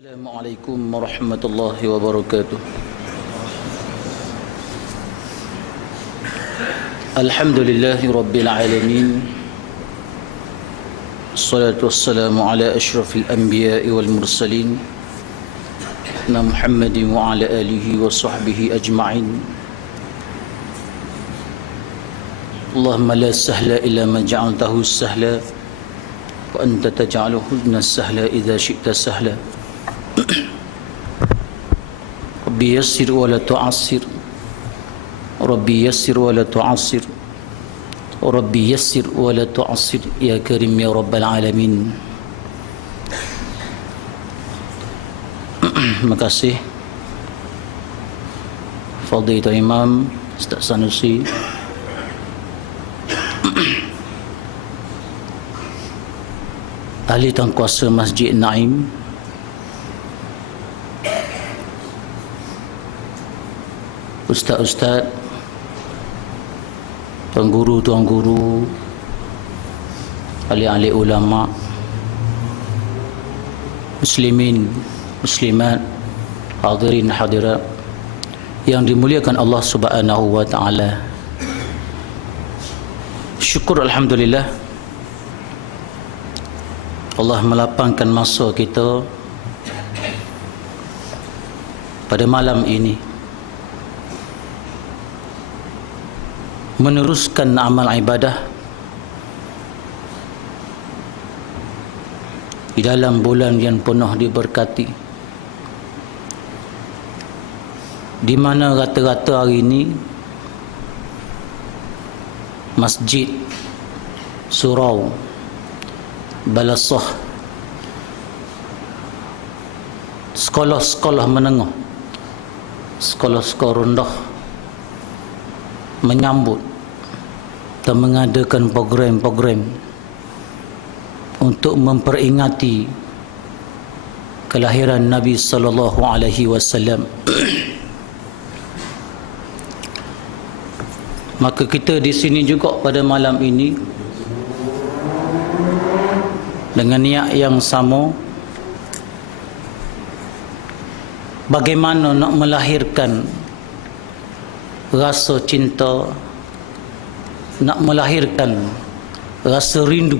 Assalamualaikum warahmatullahi wabarakatuh. Alhamdulillahi rabbil alamin. Assalatu wassalamu ala asyrafil anbiya'i wal mursalin Nabi Muhammadin wa ala alihi wa sahbihi ajma'in. Allahumma la sahla illa ma ja'altahu sahla wa anta taj'aluhu sahla idza syi'ta sahla. Rabbi yassir wa la tu'assir, Rabbi yassir wa la tu'assir, Rabbi yassir wa la tu'assir, ya karim ya rabbal alamin. Terima kasih Fadhilatul Imam Ustaz Sanusi, ahli tangkuasa Masjid Naim, ustaz-ustaz, tuan guru, ahli-ahli ulama, muslimin, muslimat, hadirin hadirat yang dimuliakan Allah Subhanahu wa taala. Syukur alhamdulillah Allah melapangkan masa kita pada malam ini meneruskan amal ibadah di dalam bulan yang penuh diberkati, di mana rata-rata hari ini masjid, surau, balasah, sekolah-sekolah menengah, sekolah-sekolah rendah menyambut dan mengadakan program-program untuk memperingati kelahiran Nabi sallallahu alaihi wasallam. Maka kita di sini juga pada malam ini dengan niat yang sama, bagaimana nak melahirkan rasa cinta, nak melahirkan rasa rindu,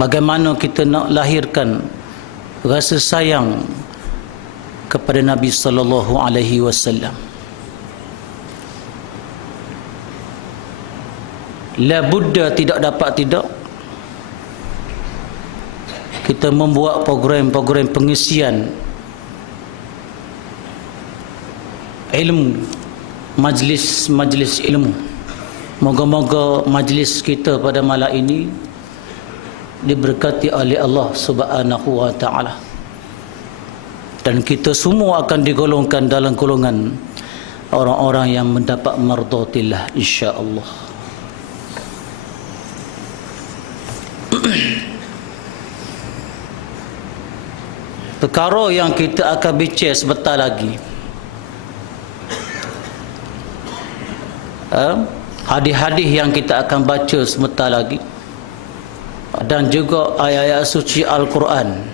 bagaimana kita nak lahirkan rasa sayang kepada Nabi sallallahu alaihi wasallam. La budda, tidak dapat tidak, kita membuat program-program pengisian ilmu, majlis-majlis ilmu. Moga-moga majlis kita pada malam ini diberkati oleh Allah Subhanahu wa taala, dan kita semua akan digolongkan dalam golongan orang-orang yang mendapat mardhatillah insya-Allah. Perkara yang kita akan bincang sebentar lagi, hadis-hadis yang kita akan baca sebentar lagi, dan juga ayat-ayat suci Al-Quran,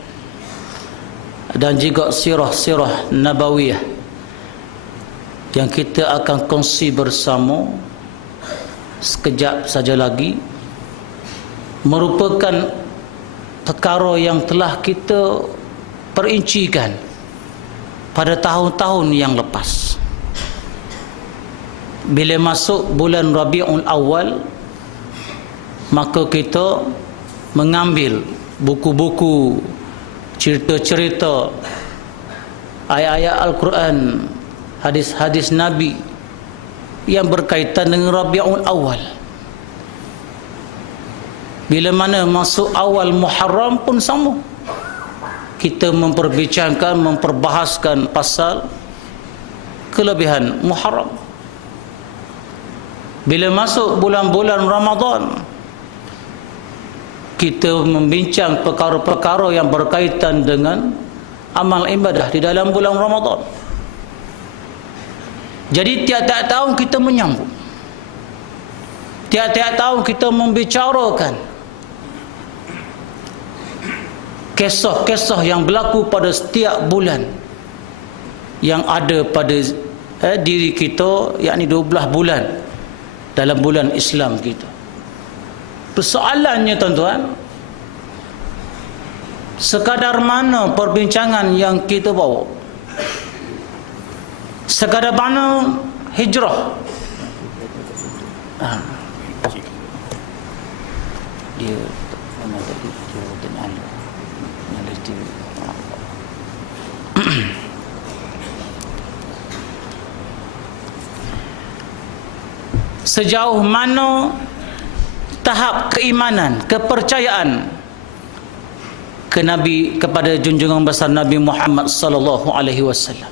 dan juga sirah-sirah nabawiyah yang kita akan kongsi bersama sekejap saja lagi, merupakan perkara yang telah kita perincikan pada tahun-tahun yang lepas. Bila masuk bulan Rabiul Awal, maka kita mengambil buku-buku cerita-cerita, ayat-ayat Al-Quran, hadis-hadis Nabi yang berkaitan dengan Rabiul Awal. Bila mana masuk awal Muharram pun sama, kita memperbincangkan, memperbahaskan pasal kelebihan Muharram. Bila masuk bulan-bulan Ramadan, kita membincang perkara-perkara yang berkaitan dengan amal ibadah di dalam bulan Ramadan. Jadi tiap-tiap tahun kita menyambut, tiap-tiap tahun kita membicarakan kisah-kisah yang berlaku pada setiap bulan yang ada pada diri kita, yakni 12 bulan dalam bulan Islam kita. Persoalannya tuan-tuan, sekadar mana perbincangan yang kita bawa, sekadar mana hijrah. Dia mana tadi dia dengan dia sejauh mana tahap keimanan, kepercayaan ke Nabi, kepada junjungan besar Nabi Muhammad sallallahu alaihi wasallam.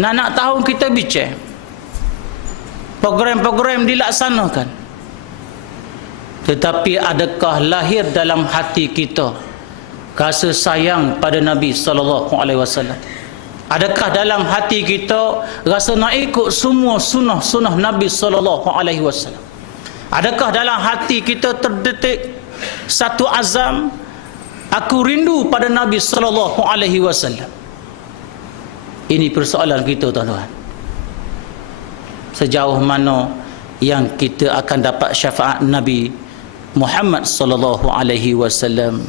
Nak tahu kita bincang, program-program dilaksanakan, tetapi adakah lahir dalam hati kita rasa sayang pada Nabi sallallahu alaihi wasallam? Adakah dalam hati kita rasa nak ikut semua sunnah Nabi sallallahu alaihi wasallam? Adakah dalam hati kita terdetik satu azam, aku rindu pada Nabi sallallahu alaihi wasallam? Ini persoalan kita tuan-tuan. Sejauh mana yang kita akan dapat syafaat Nabi Muhammad sallallahu alaihi wasallam?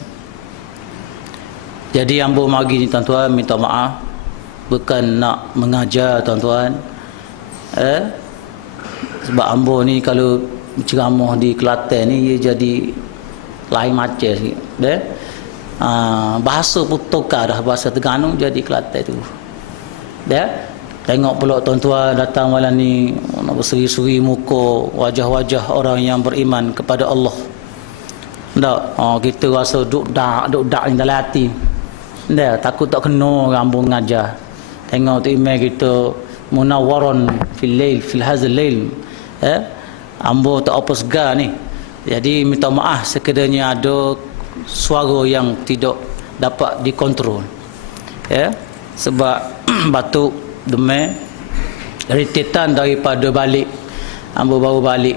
Jadi ambo mari ni tuan-tuan minta maaf, bukan nak mengajar tuan-tuan, sebab ambo ni kalau ceramah di Kelantan ni dia jadi lain macam sikit, bahasa pun tukar dah, bahasa Terengganu jadi Kelantan tu. Tengok pula tuan-tuan datang malam ni nak berseri-seri muka wajah-wajah orang yang beriman kepada Allah. Tak, kita rasa duk-dak ni dalam hati. Takut tak kena orang ambo mengajar. Tengok tu email kita munawwaran fil lail, fil hazal lail. Ambo tak apa segar ni. Jadi minta maaf sekiranya ada suara yang tidak dapat dikontrol. Sebab batuk, demam, rititan daripada balik. Ambo baru balik,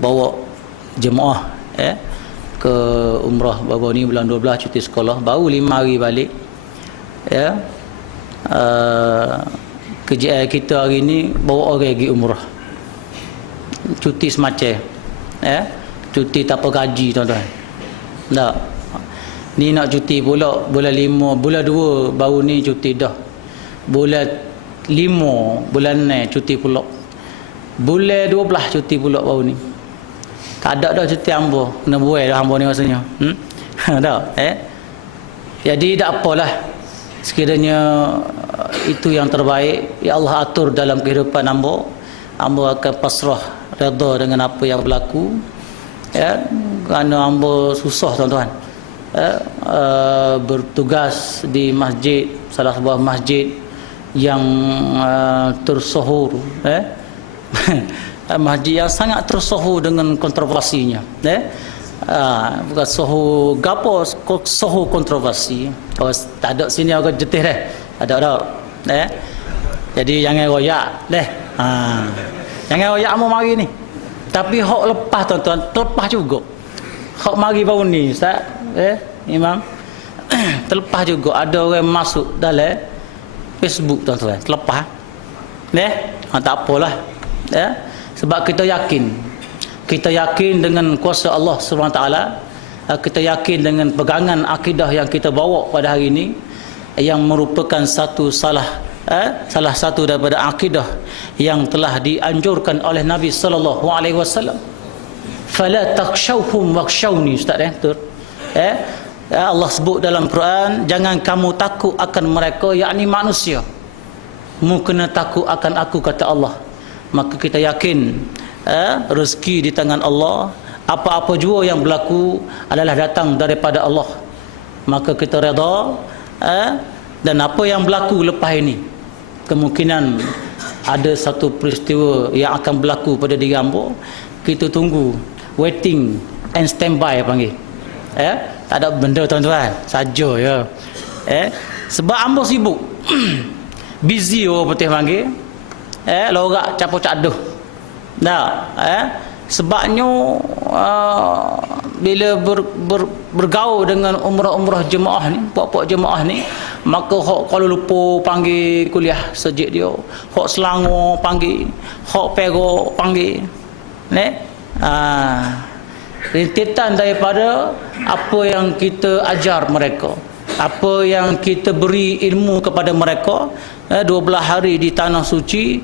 bawa jemaah ke umrah baru ni bulan 12 cuti sekolah, baru 5 hari balik. KJL kita hari ni bawa orang pergi umrah, cuti semacam cuti tanpa gaji tuan-tuan. Tak, ni nak cuti pula bulan 5, bulan 2 baru ni cuti dah, bulan 5 bulan 6 cuti pula, bulan 12 cuti pula baru ni. Tak ada dah cuti ambo, kena buai dah ambo ni maksudnya. Tak, jadi tak apalah, sekiranya itu yang terbaik ya Allah atur dalam kehidupan ambo akan pasrah redha dengan apa yang berlaku. Kerana ambo susah tuan-tuan, bertugas di masjid, salah sebuah masjid yang tersohor, masjid yang sangat tersohor dengan kontroversinya. Bukan sohor gapo, sohor kontroversi. Kalau tak ada sini orang jetih dah. Ada dah. Jadi jangan royak deh. Jangan royak mau mari ni. Tapi hak lepas tuan-tuan, terlepas juga. Hak mari baru ni Ustaz, Imam. Terlepas juga ada orang masuk dalam Facebook tuan-tuan. Terlepas. Tak apalah. Sebab kita yakin dengan kuasa Allah SWT. Kita yakin dengan pegangan akidah yang kita bawa pada hari ini, yang merupakan salah satu daripada akidah yang telah dianjurkan oleh Nabi sallallahu alaihi wasallam. Fala takhshawhum wakhshawni. Ustaz Allah sebut dalam Quran, jangan kamu takut akan mereka, yakni manusia. Mu kena takut akan aku, kata Allah. Maka kita yakin rezeki di tangan Allah, apa-apa jua yang berlaku adalah datang daripada Allah. Maka kita redha, dan apa yang berlaku lepas ini, kemungkinan ada satu peristiwa yang akan berlaku pada diri hamba. Kita tunggu, waiting and standby panggil. Tak ada benda tuan-tuan, saja ya. Sebab hamba sibuk busy orang putih panggil, lorak capur caduh. Sebabnya bila bergaul dengan umrah-umrah jemaah ni, puak-puak jemaah ni, maka hok Kuala Lumpur panggil kuliah sejid dia, hok Selangor panggil, hok Perak panggil, rintitan daripada apa yang kita ajar mereka, apa yang kita beri ilmu kepada mereka. 12 hari di tanah suci,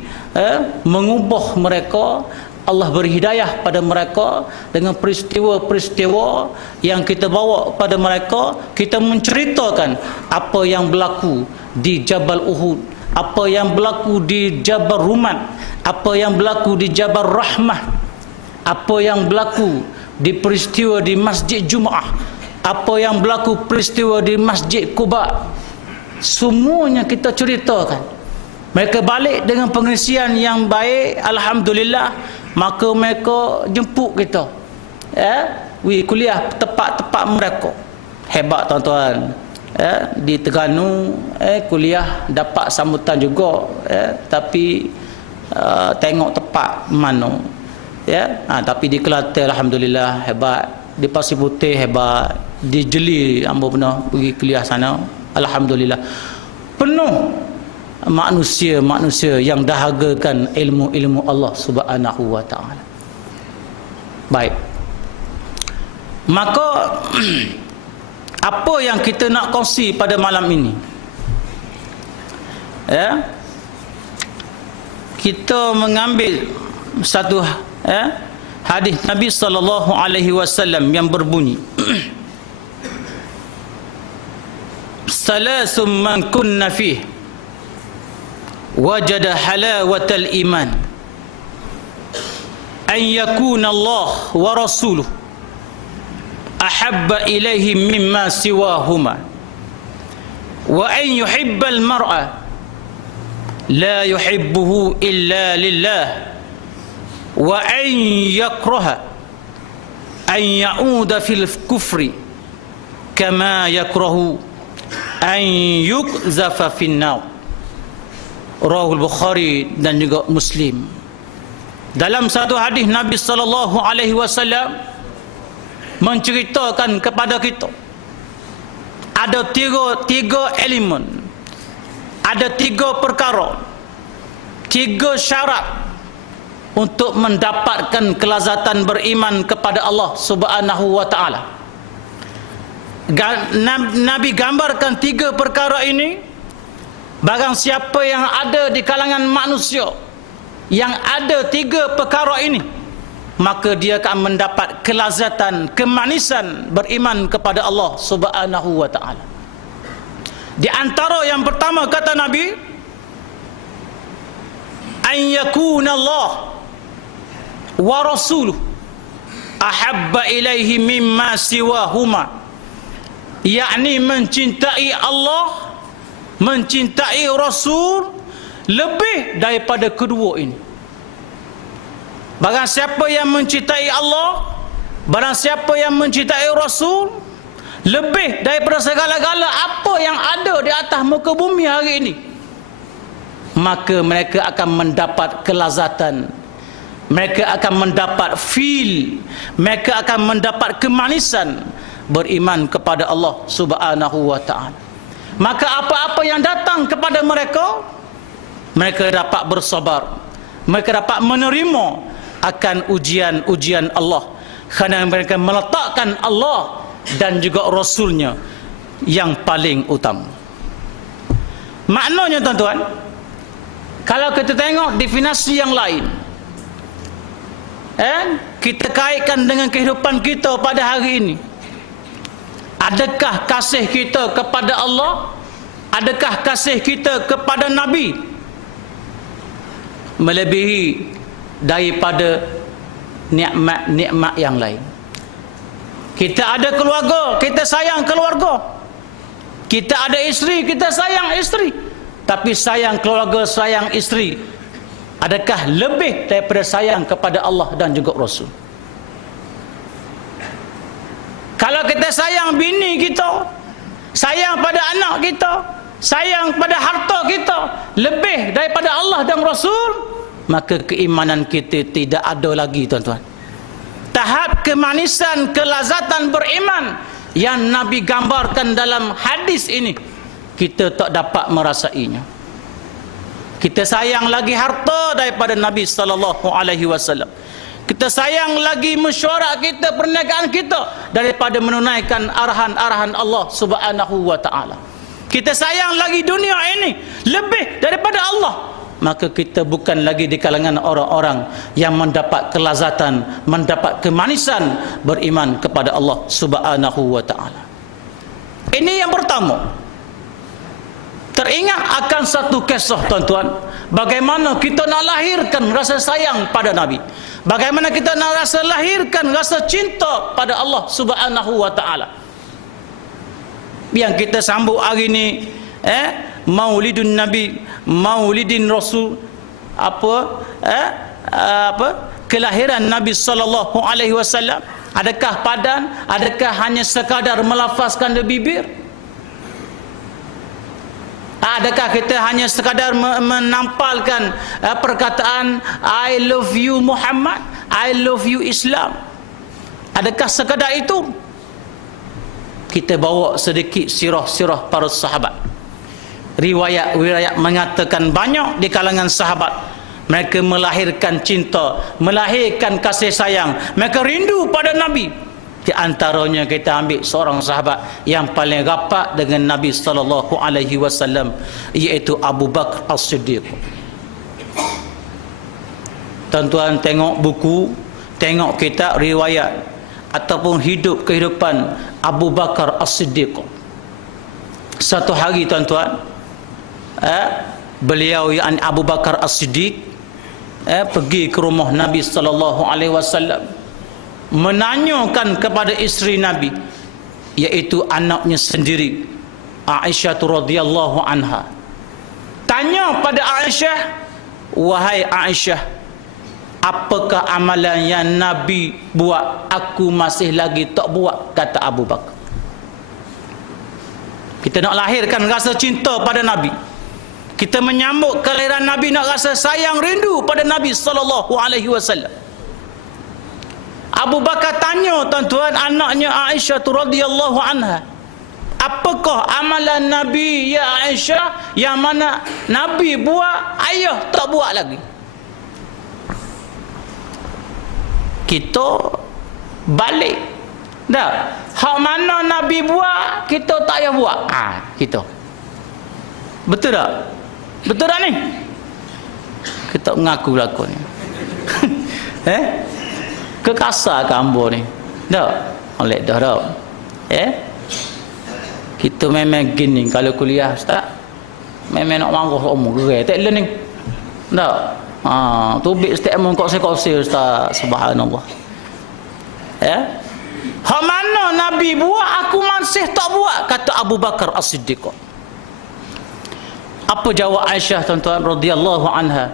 mengubah mereka. Allah beri hidayah pada mereka dengan peristiwa-peristiwa yang kita bawa kepada mereka. Kita menceritakan apa yang berlaku di Jabal Uhud, apa yang berlaku di Jabal Rumat, apa yang berlaku di Jabal Rahmah, apa yang berlaku di peristiwa di Masjid Jumaah, apa yang berlaku peristiwa di Masjid Quba. Semuanya kita ceritakan. Mereka balik dengan pengisian yang baik, alhamdulillah. Maka mereka jemput kita, kuliah tepat-tepat mereka. Hebat tuan-tuan. Di Terengganu kuliah dapat sambutan juga, tapi tengok tepat mana. Tapi di Kelantan alhamdulillah hebat, di Pasir Putih hebat, di Jeli hamba pernah pergi kuliah sana, alhamdulillah. Penuh manusia-manusia yang dahagakan ilmu-ilmu Allah Subhanahu wa taala. Baik. Maka apa yang kita nak kongsi pada malam ini? Kita mengambil satu hadis Nabi sallallahu alaihi wasallam yang berbunyi Salasum man kunna fihi wajada halawatal iman an yakuna Allah wa rasuluh ahabba ilaihi mimma siwahuma wa an yuhibbal mar'a la yuhibbuhu illa lillah wa an yakraha an ya'uda fil kufri kama yakrahu an yukzafa fin nar. Rawahul Bukhari dan juga Muslim. Dalam satu hadis Nabi sallallahu alaihi wasallam menceritakan kepada kita ada tiga elemen, ada tiga perkara, tiga syarat untuk mendapatkan kelazatan beriman kepada Allah Subhanahu wa taala. Nabi gambarkan tiga perkara ini. Barang siapa yang ada di kalangan manusia yang ada tiga perkara ini, maka dia akan mendapat kelazatan, kemanisan beriman kepada Allah Subhanahu wa taala. Di antara yang pertama kata Nabi, an yakuna Allah wa rasuluh ahabba ilaihi mimma siwahuma, yakni mencintai Allah, mencintai Rasul lebih daripada kedua ini. Barang siapa yang mencintai Allah, barang siapa yang mencintai Rasul lebih daripada segala-gala apa yang ada di atas muka bumi hari ini, maka mereka akan mendapat kelazatan, mereka akan mendapat feel, mereka akan mendapat kemanisan beriman kepada Allah Subhanahu wa taala. Maka apa-apa yang datang kepada mereka, mereka dapat bersabar, mereka dapat menerima akan ujian-ujian Allah, kerana mereka meletakkan Allah dan juga Rasulnya yang paling utama. Maknanya tuan-tuan, kalau kita tengok definisi yang lain, kita kaitkan dengan kehidupan kita pada hari ini. Adakah kasih kita kepada Allah? Adakah kasih kita kepada Nabi melebihi daripada nikmat-nikmat yang lain? Kita ada keluarga, kita sayang keluarga. Kita ada isteri, kita sayang isteri. Tapi sayang keluarga, sayang isteri, adakah lebih daripada sayang kepada Allah dan juga Rasul? Kalau kita sayang bini kita, sayang pada anak kita, sayang pada harta kita lebih daripada Allah dan Rasul, maka keimanan kita tidak ada lagi tuan-tuan. tahap kemanisan, kelazatan beriman yang Nabi gambarkan dalam hadis ini, kita tak dapat merasainya. Kita sayang lagi harta daripada Nabi sallallahu alaihi wasallam. Kita sayang lagi mesyuarat kita, perniagaan kita daripada menunaikan arahan-arahan Allah Subhanahu wa taala. Kita sayang lagi dunia ini lebih daripada Allah. Maka kita bukan lagi di kalangan orang-orang yang mendapat kelazatan, mendapat kemanisan beriman kepada Allah Subhanahu wa taala. Ini yang pertama. Teringat akan satu kisah, tuan-tuan, bagaimana kita nak lahirkan rasa sayang pada Nabi, bagaimana kita nak lahirkan rasa cinta pada Allah Subhanahu wa taala. Yang kita sambut hari ini, Maulidun Nabi, Maulidin Rasul, kelahiran Nabi sallallahu alaihi wasallam. Adakah padan? Adakah hanya sekadar melafazkan di bibir? Adakah kita hanya sekadar menampalkan perkataan I love you Muhammad, I love you Islam? Adakah sekadar itu? Kita bawa sedikit sirah-sirah para sahabat. Riwayat-riwayat mengatakan banyak di kalangan sahabat mereka melahirkan cinta, melahirkan kasih sayang, mereka rindu pada Nabi. Di antaranya kita ambil seorang sahabat yang paling rapat dengan Nabi sallallahu alaihi wasallam, iaitu Abu Bakar As-Siddiq. Tuan-tuan tengok buku, tengok kitab riwayat ataupun kehidupan Abu Bakar As-Siddiq. Satu hari, tuan-tuan, beliau yang Abu Bakar As-Siddiq pergi ke rumah Nabi sallallahu alaihi wasallam, menanyakan kepada isteri Nabi, iaitu anaknya sendiri, Aisyah radhiyallahu anha. Tanya pada Aisyah, wahai Aisyah, apakah amalan yang Nabi buat aku masih lagi tak buat? Kata Abu Bakar. Kita nak lahirkan rasa cinta pada Nabi, kita menyambut kelahiran Nabi, nak rasa sayang rindu pada Nabi sallallahu alaihi wasallam. Abu Bakar tanya, tuan-tuan, anaknya Aisyah radhiyallahu anha, apakah amalan Nabi ya Aisyah yang mana Nabi buat ayah tak buat lagi? Kita balik dah, hak mana Nabi buat kita tak payah buat. Kita betul tak? Betul tak ni? Kita mengaku lakon ni. Kekasar kambo ni tak? Oleh dah dah. Kita memang gini kalau kuliah, ustaz, memang nak marah omong gerai tak learning tak? Tubik statement kok-kok ustaz, subhanallah. Hak mana Nabi buat aku masih tak buat? Kata Abu Bakar As-Siddiq. Apa jawab Aisyah, tuan-tuan radhiyallahu anha?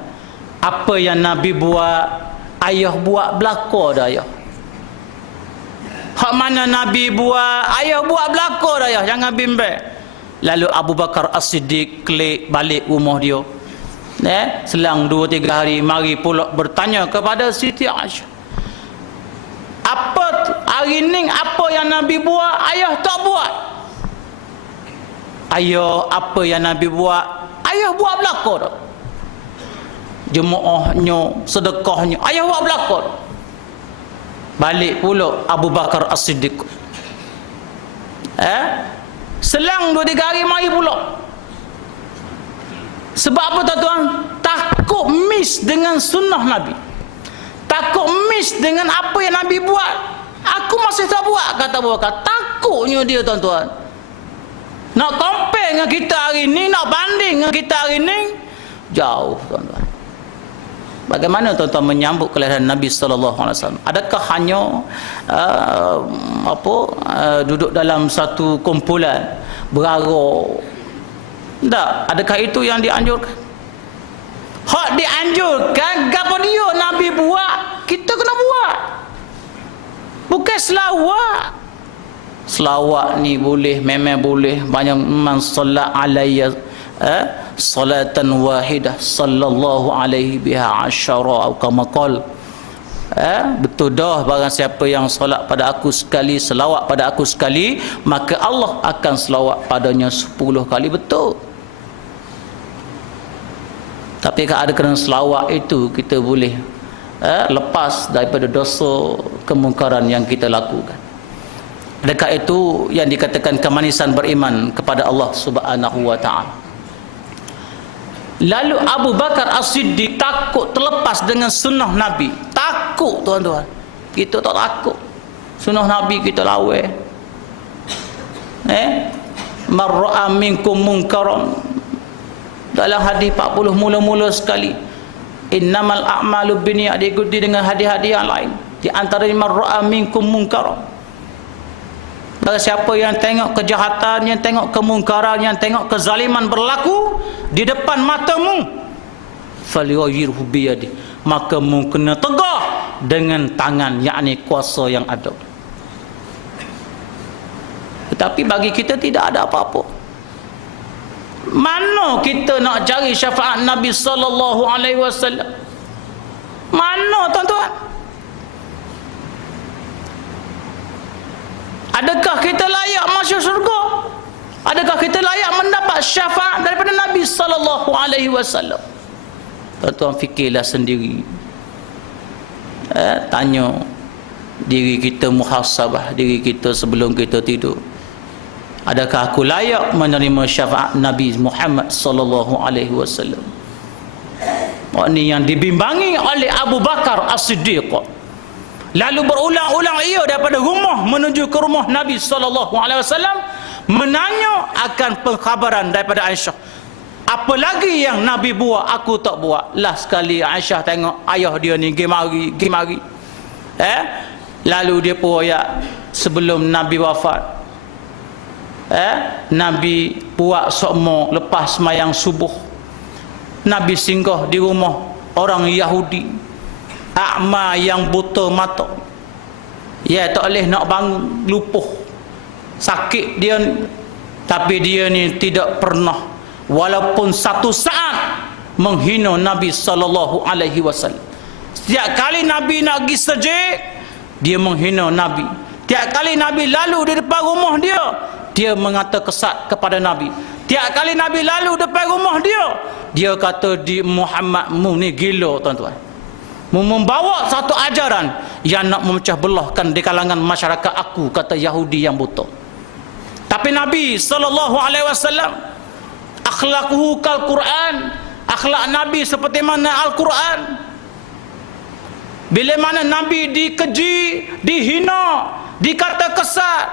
Apa yang Nabi buat ayah buat belaka dah ayah. Hak mana Nabi buat ayah buat belaka dah ayah, jangan bimbang. Lalu Abu Bakar As-Siddiq klik balik rumah dia. Selang 2-3 hari mari pula bertanya kepada Siti Aisyah, apa hari ni apa yang Nabi buat ayah tak buat? Ayah, apa yang Nabi buat ayah buat belaka dah. Jemaahnya, sedekahnya ayah buat belaka. Balik pula Abu Bakar As-Siddiq. Selang 2-3 hari mari pula. Sebab apa, tuan-tuan? Takut miss dengan sunnah Nabi, takut miss dengan apa yang Nabi buat. Aku masih tak buat, kata Abu Bakar. Takutnya dia, tuan-tuan. Nak compare dengan kita hari ni, nak banding dengan kita hari ni, jauh, tuan-tuan. Bagaimana tuan-tuan menyambut kelahiran Nabi sallallahu alaihi wasallam? Adakah hanya duduk dalam satu kumpulan berara? Tak, adakah itu yang dianjurkan? Hak dianjurkan gapo dia Nabi buat, kita kena buat. Bukan selawat. Selawat ni boleh, memang boleh. Banyak man salla alayya salatan wahidah sallallahu alaihi biha asyara atau kama qala. Betul dah, barang siapa yang solat pada aku sekali, selawat pada aku sekali, maka Allah akan selawat padanya 10 kali. Betul. Tapi kalau ada kerana selawat itu kita boleh lepas daripada dosa kemungkaran yang kita lakukan. Dekat itu yang dikatakan kemanisan beriman kepada Allah Subhanahu wa taala. Lalu Abu Bakar As-Siddiq takut terlepas dengan sunnah Nabi. Takut, tuan-tuan. Kita tak takut. Sunnah Nabi kita lawan. Man ra'a minkum munkaran. Dalam hadis 40 mula-mula sekali. Innamal a'malu binniyat, diikuti dengan hadis-hadis yang lain. Di antara man ra'a minkum munkaran. Bagi siapa yang tengok kejahatan, yang tengok kemungkaran, yang tengok kezaliman berlaku di depan matamu, falyughayyirhu biyadi, maka mu kena tegah dengan tangan, yakni kuasa yang ada. Tetapi bagi kita tidak ada apa-apa. Mana kita nak cari syafaat Nabi sallallahu alaihi wasallam? Mana, tuan-tuan? Adakah kita layak masuk syurga? Adakah kita layak mendapat syafaat daripada Nabi sallallahu alaihi wasallam? Tuan-tuan fikirlah sendiri. Tanya diri kita, muhasabah diri kita sebelum kita tidur. Adakah aku layak menerima syafaat Nabi Muhammad sallallahu alaihi wasallam? Ini yang dibimbangi oleh Abu Bakar As-Siddiq. Lalu berulang-ulang ia daripada rumah menuju ke rumah Nabi sallallahu alaihi wasallam menanya akan pengkhabaran daripada Aisyah. Apa lagi yang Nabi buat aku tak buat? Last sekali Aisyah tengok ayah dia ni pergi mari. Lalu dia pun sebelum Nabi wafat. Nabi buat sokmo lepas sembahyang subuh. Nabi singgah di rumah orang Yahudi. A'ma yang buta mata. Tak boleh nak bangun, lupuh. Sakit dia ni. Tapi dia ni tidak pernah walaupun satu saat menghina Nabi sallallahu alaihi wasallam. Setiap kali Nabi nak pergi sejid, dia menghina Nabi. Tiap kali Nabi lalu di depan rumah dia, dia mengata kesat kepada Nabi. Tiap kali Nabi lalu depan rumah dia kata di Muhammadmu ni gila, tuan-tuan. Membawa satu ajaran yang nak memecah belahkan di kalangan masyarakat aku, kata Yahudi yang buta. Tapi Nabi sallallahu alaihi wasallam akhlaquhu kal Quran, akhlak Nabi seperti mana Al-Quran. Bila mana Nabi dikeji, dihina, dikata kesat,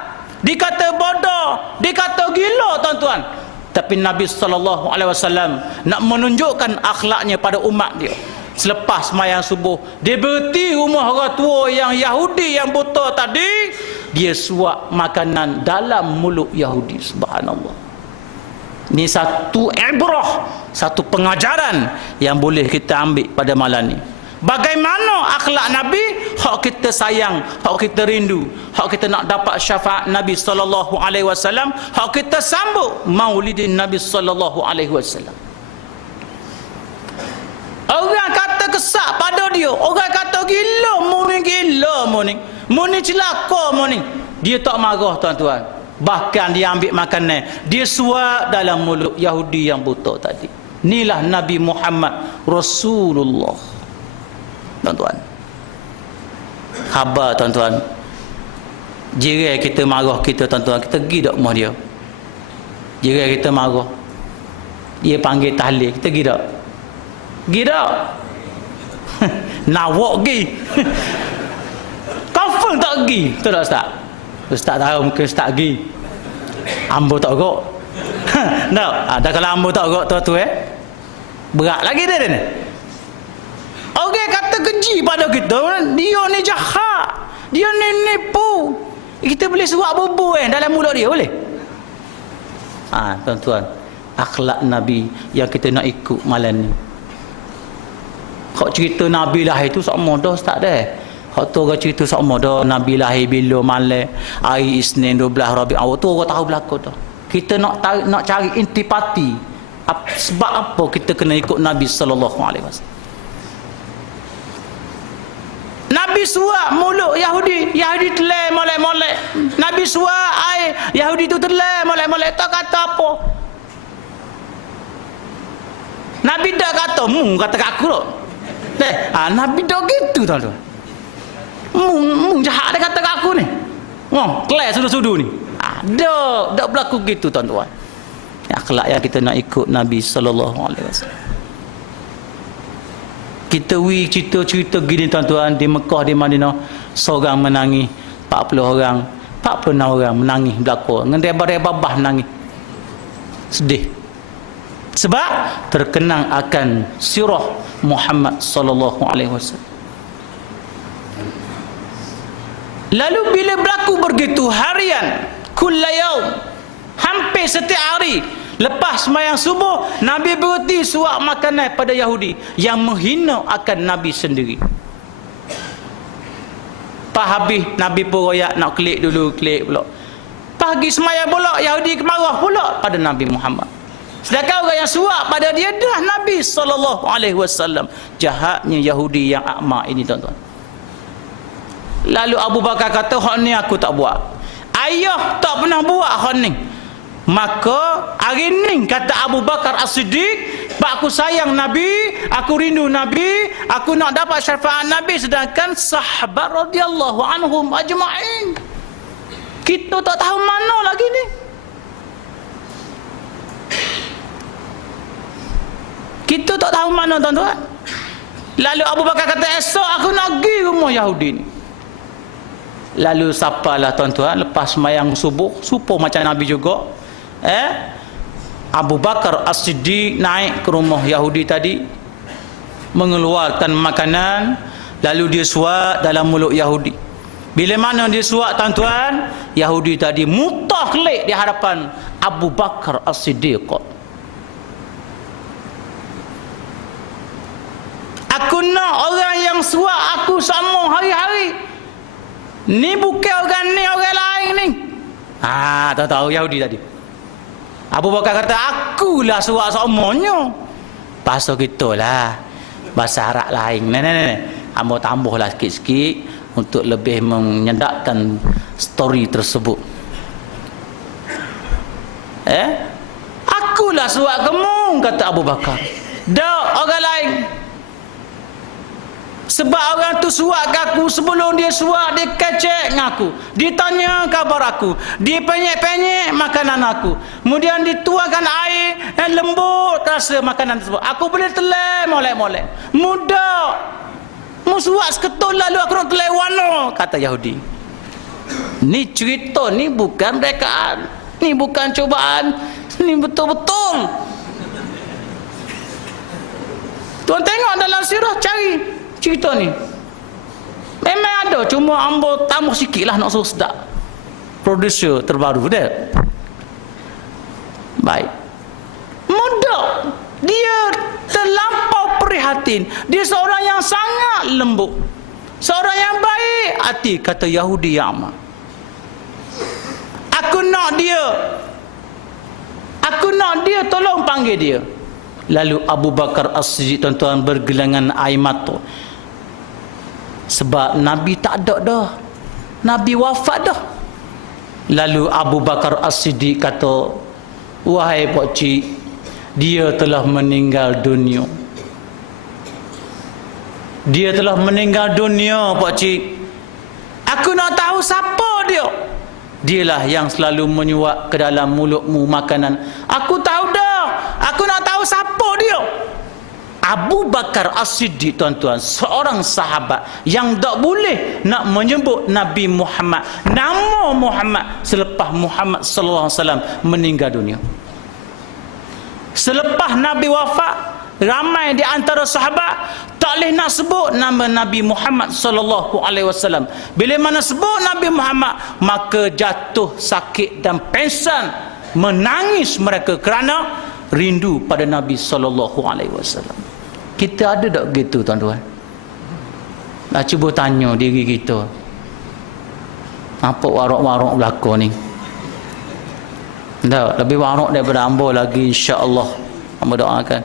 dikata bodoh, dikata gila, tuan-tuan, tapi Nabi sallallahu alaihi wasallam nak menunjukkan akhlaknya pada umat dia. Selepas sembahyang subuh, dia berhenti rumah orang tua yang Yahudi yang buta tadi, dia suap makanan dalam mulut Yahudi. Subhanallah. Ini satu ibrah, satu pengajaran yang boleh kita ambil pada malam ni. Bagaimana akhlak Nabi, hak kita sayang, hak kita rindu, hak kita nak dapat syafaat Nabi sallallahu alaihi wasallam, hak kita sambut Maulidin Nabi sallallahu alaihi wasallam. Orang kata kesak pada dia, orang kata gila muni celaka muni. Dia tak marah, tuan-tuan. Bahkan dia ambil makanan, dia suap dalam mulut Yahudi yang buta tadi. Inilah Nabi Muhammad Rasulullah, tuan-tuan. Khabar, tuan-tuan, jiran kita marah kita, tuan-tuan, kita pergi tak rumah dia? Jiran kita marah, dia panggil tahlil, kita pergi tak? Gila nawak pergi. Confirm tak pergi? Betul tak Ustaz? Ustaz tahu mungkin Ustaz pergi. Ambo tak agak. Tak, kalau ambo tak agak tu berat lagi dia ni. Orang kata keji pada kita, dia ni jahat, dia ni nipu. Kita boleh suap bubu dalam mulut dia, boleh? Tuan-tuan, akhlak Nabi yang kita nak ikut malam ni. Hak cerita Nabi lahir tu sama dah Ustaz dah. Hak tu orang cerita sama dah Nabi lahir bila malam hari Isnin 12 Rabiul Awal tu orang tahu belaka dah. Kita nak cari intipati. Sebab apa kita kena ikut Nabi sallallahu alaihi wasallam? Nabi Nabi suap mulut Yahudi, Yahudi telah molek-molek. Nabi suap air, Yahudi tu telah molek-molek. Tak kata apa. Nabi dah kata, kata kat aku tak. Nabi dah gitu tuan-tuan. Jahat dia kata kat aku ni. Kelas sudu-sudu ni. Dah berlaku gitu tuan-tuan. Akhlak yang kita nak ikut Nabi sallallahu alaihi wasallam. Kita cerita-cerita gini tuan-tuan, di Mekah, di Madinah, seorang menangis, 40 orang, 46 orang menangis belakang. Dengan rebah-rebah menangis. Sedih. Sebab terkenang akan sirah Muhammad sallallahu alaihi wasallam. Lalu bila berlaku begitu harian, kullayaum, hampir setiap hari lepas sembahyang subuh, Nabi berhenti suap makanan pada Yahudi yang menghina akan Nabi sendiri. Pas habis Nabi pun royak nak klik pula. Pagi sembahyang pula Yahudi marah pula pada Nabi Muhammad. Sedangkan orang yang suap pada dia dah Nabi sallallahu alaihi wasallam. Jahatnya Yahudi yang akma ini tuan-tuan. Lalu Abu Bakar kata, hak ni aku tak buat. Ayah tak pernah buat hak ni. Maka hari ni kata Abu Bakar As-Siddiq, pak aku sayang Nabi, aku rindu Nabi, aku nak dapat syafaat Nabi, sedangkan sahabat radhiyallahu anhum ajma'in kita tak tahu mana lagi ni. Kita tak tahu mana tuan-tuan. Lalu Abu Bakar kata, esok aku nak pergi rumah Yahudi ni. Lalu sapalah tuan-tuan, lepas sembahyang subuh, subuh macam Nabi juga, Abu Bakar As-Siddiq naik ke rumah Yahudi tadi, mengeluarkan makanan, lalu dia suap dalam mulut Yahudi. Bila mana dia suap tuan-tuan, Yahudi tadi mutah kelik di hadapan Abu Bakar As-Siddiq. Aku nak orang yang suap aku sama hari-hari. Ni bukan orang ni, orang lain ni. Tahu Yahudi tadi. Abu Bakar kata, akulah suap semuanya. Bahasa kita lah, bahasa Arab lain. Ambo tambahlah sikit-sikit untuk lebih menyedakkan story tersebut. Akulah suap kamu, kata Abu Bakar. Dak orang lain. Sebab orang tu suap ke aku, sebelum dia suap dia kecek dengan aku, dia tanya khabar aku, dia penyek-penyek makanan aku, kemudian dituangkan air lembut rasa makanan tersebut, aku boleh telan molek-molek, mudah mu suap seketul lalu aku nak telan warna, kata Yahudi. Ni cerita ni bukan rekaan, ni bukan cubaan, ni betul-betul. Tuan tengok dalam sirah, cari cerita ni memang ada, cuma ambo tambah sikit lah nak suruh sedap. Producer terbaru dia baik, mudah, dia terlampau prihatin, dia seorang yang sangat lembut, seorang yang baik hati, kata Yahudi yang amat. Aku nak dia, tolong panggil dia. Lalu Abu Bakar As-Siddiq tuan-tuan bergelangan air mata. Sebab Nabi tak ada dah, Nabi wafat dah. Lalu Abu Bakar As-Siddiq kata, wahai pak cik, dia telah meninggal dunia. Dia telah meninggal dunia pak cik. Aku nak tahu siapa dia. Dialah yang selalu menyuap ke dalam mulutmu makanan. Aku tahu dah, aku nak tahu siapa dia. Abu Bakar As-Siddiq tuan-tuan, seorang sahabat yang tak boleh nak menyebut Nabi Muhammad, nama Muhammad selepas Muhammad sallallahu alaihi wasallam meninggal dunia. Selepas Nabi wafat, ramai di antara sahabat tak boleh nak sebut nama Nabi Muhammad sallallahu alaihi wasallam. Bila mana sebut Nabi Muhammad, maka jatuh sakit dan pingsan, menangis mereka kerana rindu pada Nabi sallallahu alaihi wasallam. Kita ada tak begitu tuan-tuan? Nak cuba tanya diri kita. Apa warak-warak belakang ni? Tak, lebih warak daripada hamba lagi, insya-Allah. Hamba doakan.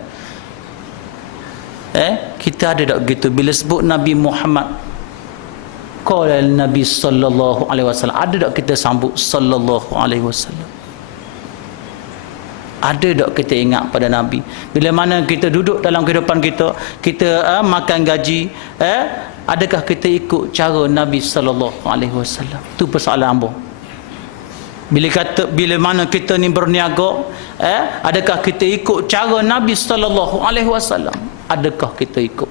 Kita ada tak begitu bila sebut Nabi Muhammad? qala Nabi sallallahu alaihi wasallam. Ada tak kita sambut sallallahu alaihi wasallam? Ada tak kita ingat pada Nabi? Bila mana kita duduk dalam kehidupan kita, kita makan gaji, adakah kita ikut cara Nabi sallallahu alaihi wasallam? Tu persoalan ambo. Bila mana kita ni berniaga, adakah kita ikut cara Nabi sallallahu alaihi wasallam? Adakah kita ikut?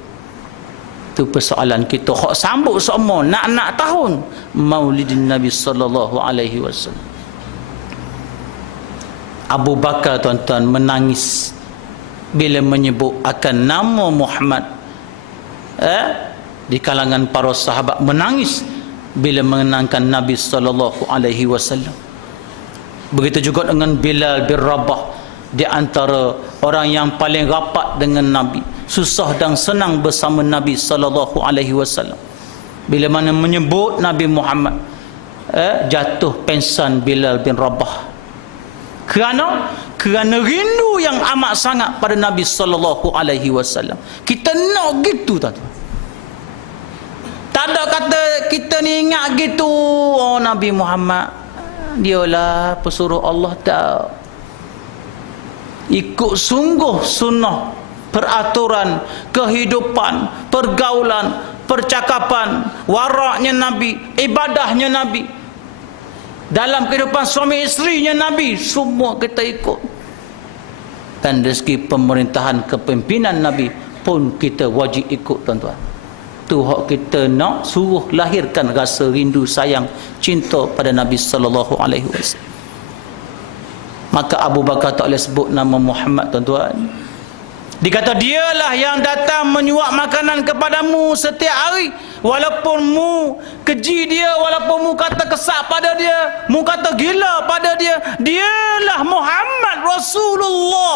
Tu persoalan kita. Hak sambut semua nak tahun Maulidin Nabi sallallahu alaihi wasallam. Abu Bakar tuan-tuan menangis bila menyebut akan nama Muhammad. Di kalangan para sahabat menangis bila mengenangkan Nabi sallallahu alaihi wasallam. Begitu juga dengan Bilal bin Rabah, di antara orang yang paling rapat dengan Nabi, susah dan senang bersama Nabi sallallahu alaihi wasallam. Bila mana menyebut Nabi Muhammad, jatuh pengsan Bilal bin Rabah. Kerana rindu yang amat sangat pada Nabi sallallahu alaihi wasallam. Kita nak gitu tuan-tuan. Tak ada kata kita ni ingat gitu, oh Nabi Muhammad dialah pesuruh Allah, tak. Ikut sungguh sunnah, peraturan, kehidupan, pergaulan, percakapan, waraknya Nabi, ibadahnya Nabi, dalam kehidupan suami isterinya Nabi, semua kita ikut. Dan dari segi pemerintahan kepimpinan Nabi pun kita wajib ikut tuan-tuan. Tu hak kita nak suruh lahirkan rasa rindu sayang cinta pada Nabi sallallahu alaihi wasallam. Maka Abu Bakar tak boleh sebut nama Muhammad tuan-tuan. Dikata dialah yang datang menyuap makanan kepadamu setiap hari, walaupun mu keji dia, walaupun mu kata kesak pada dia, mu kata gila pada dia, dialah Muhammad Rasulullah.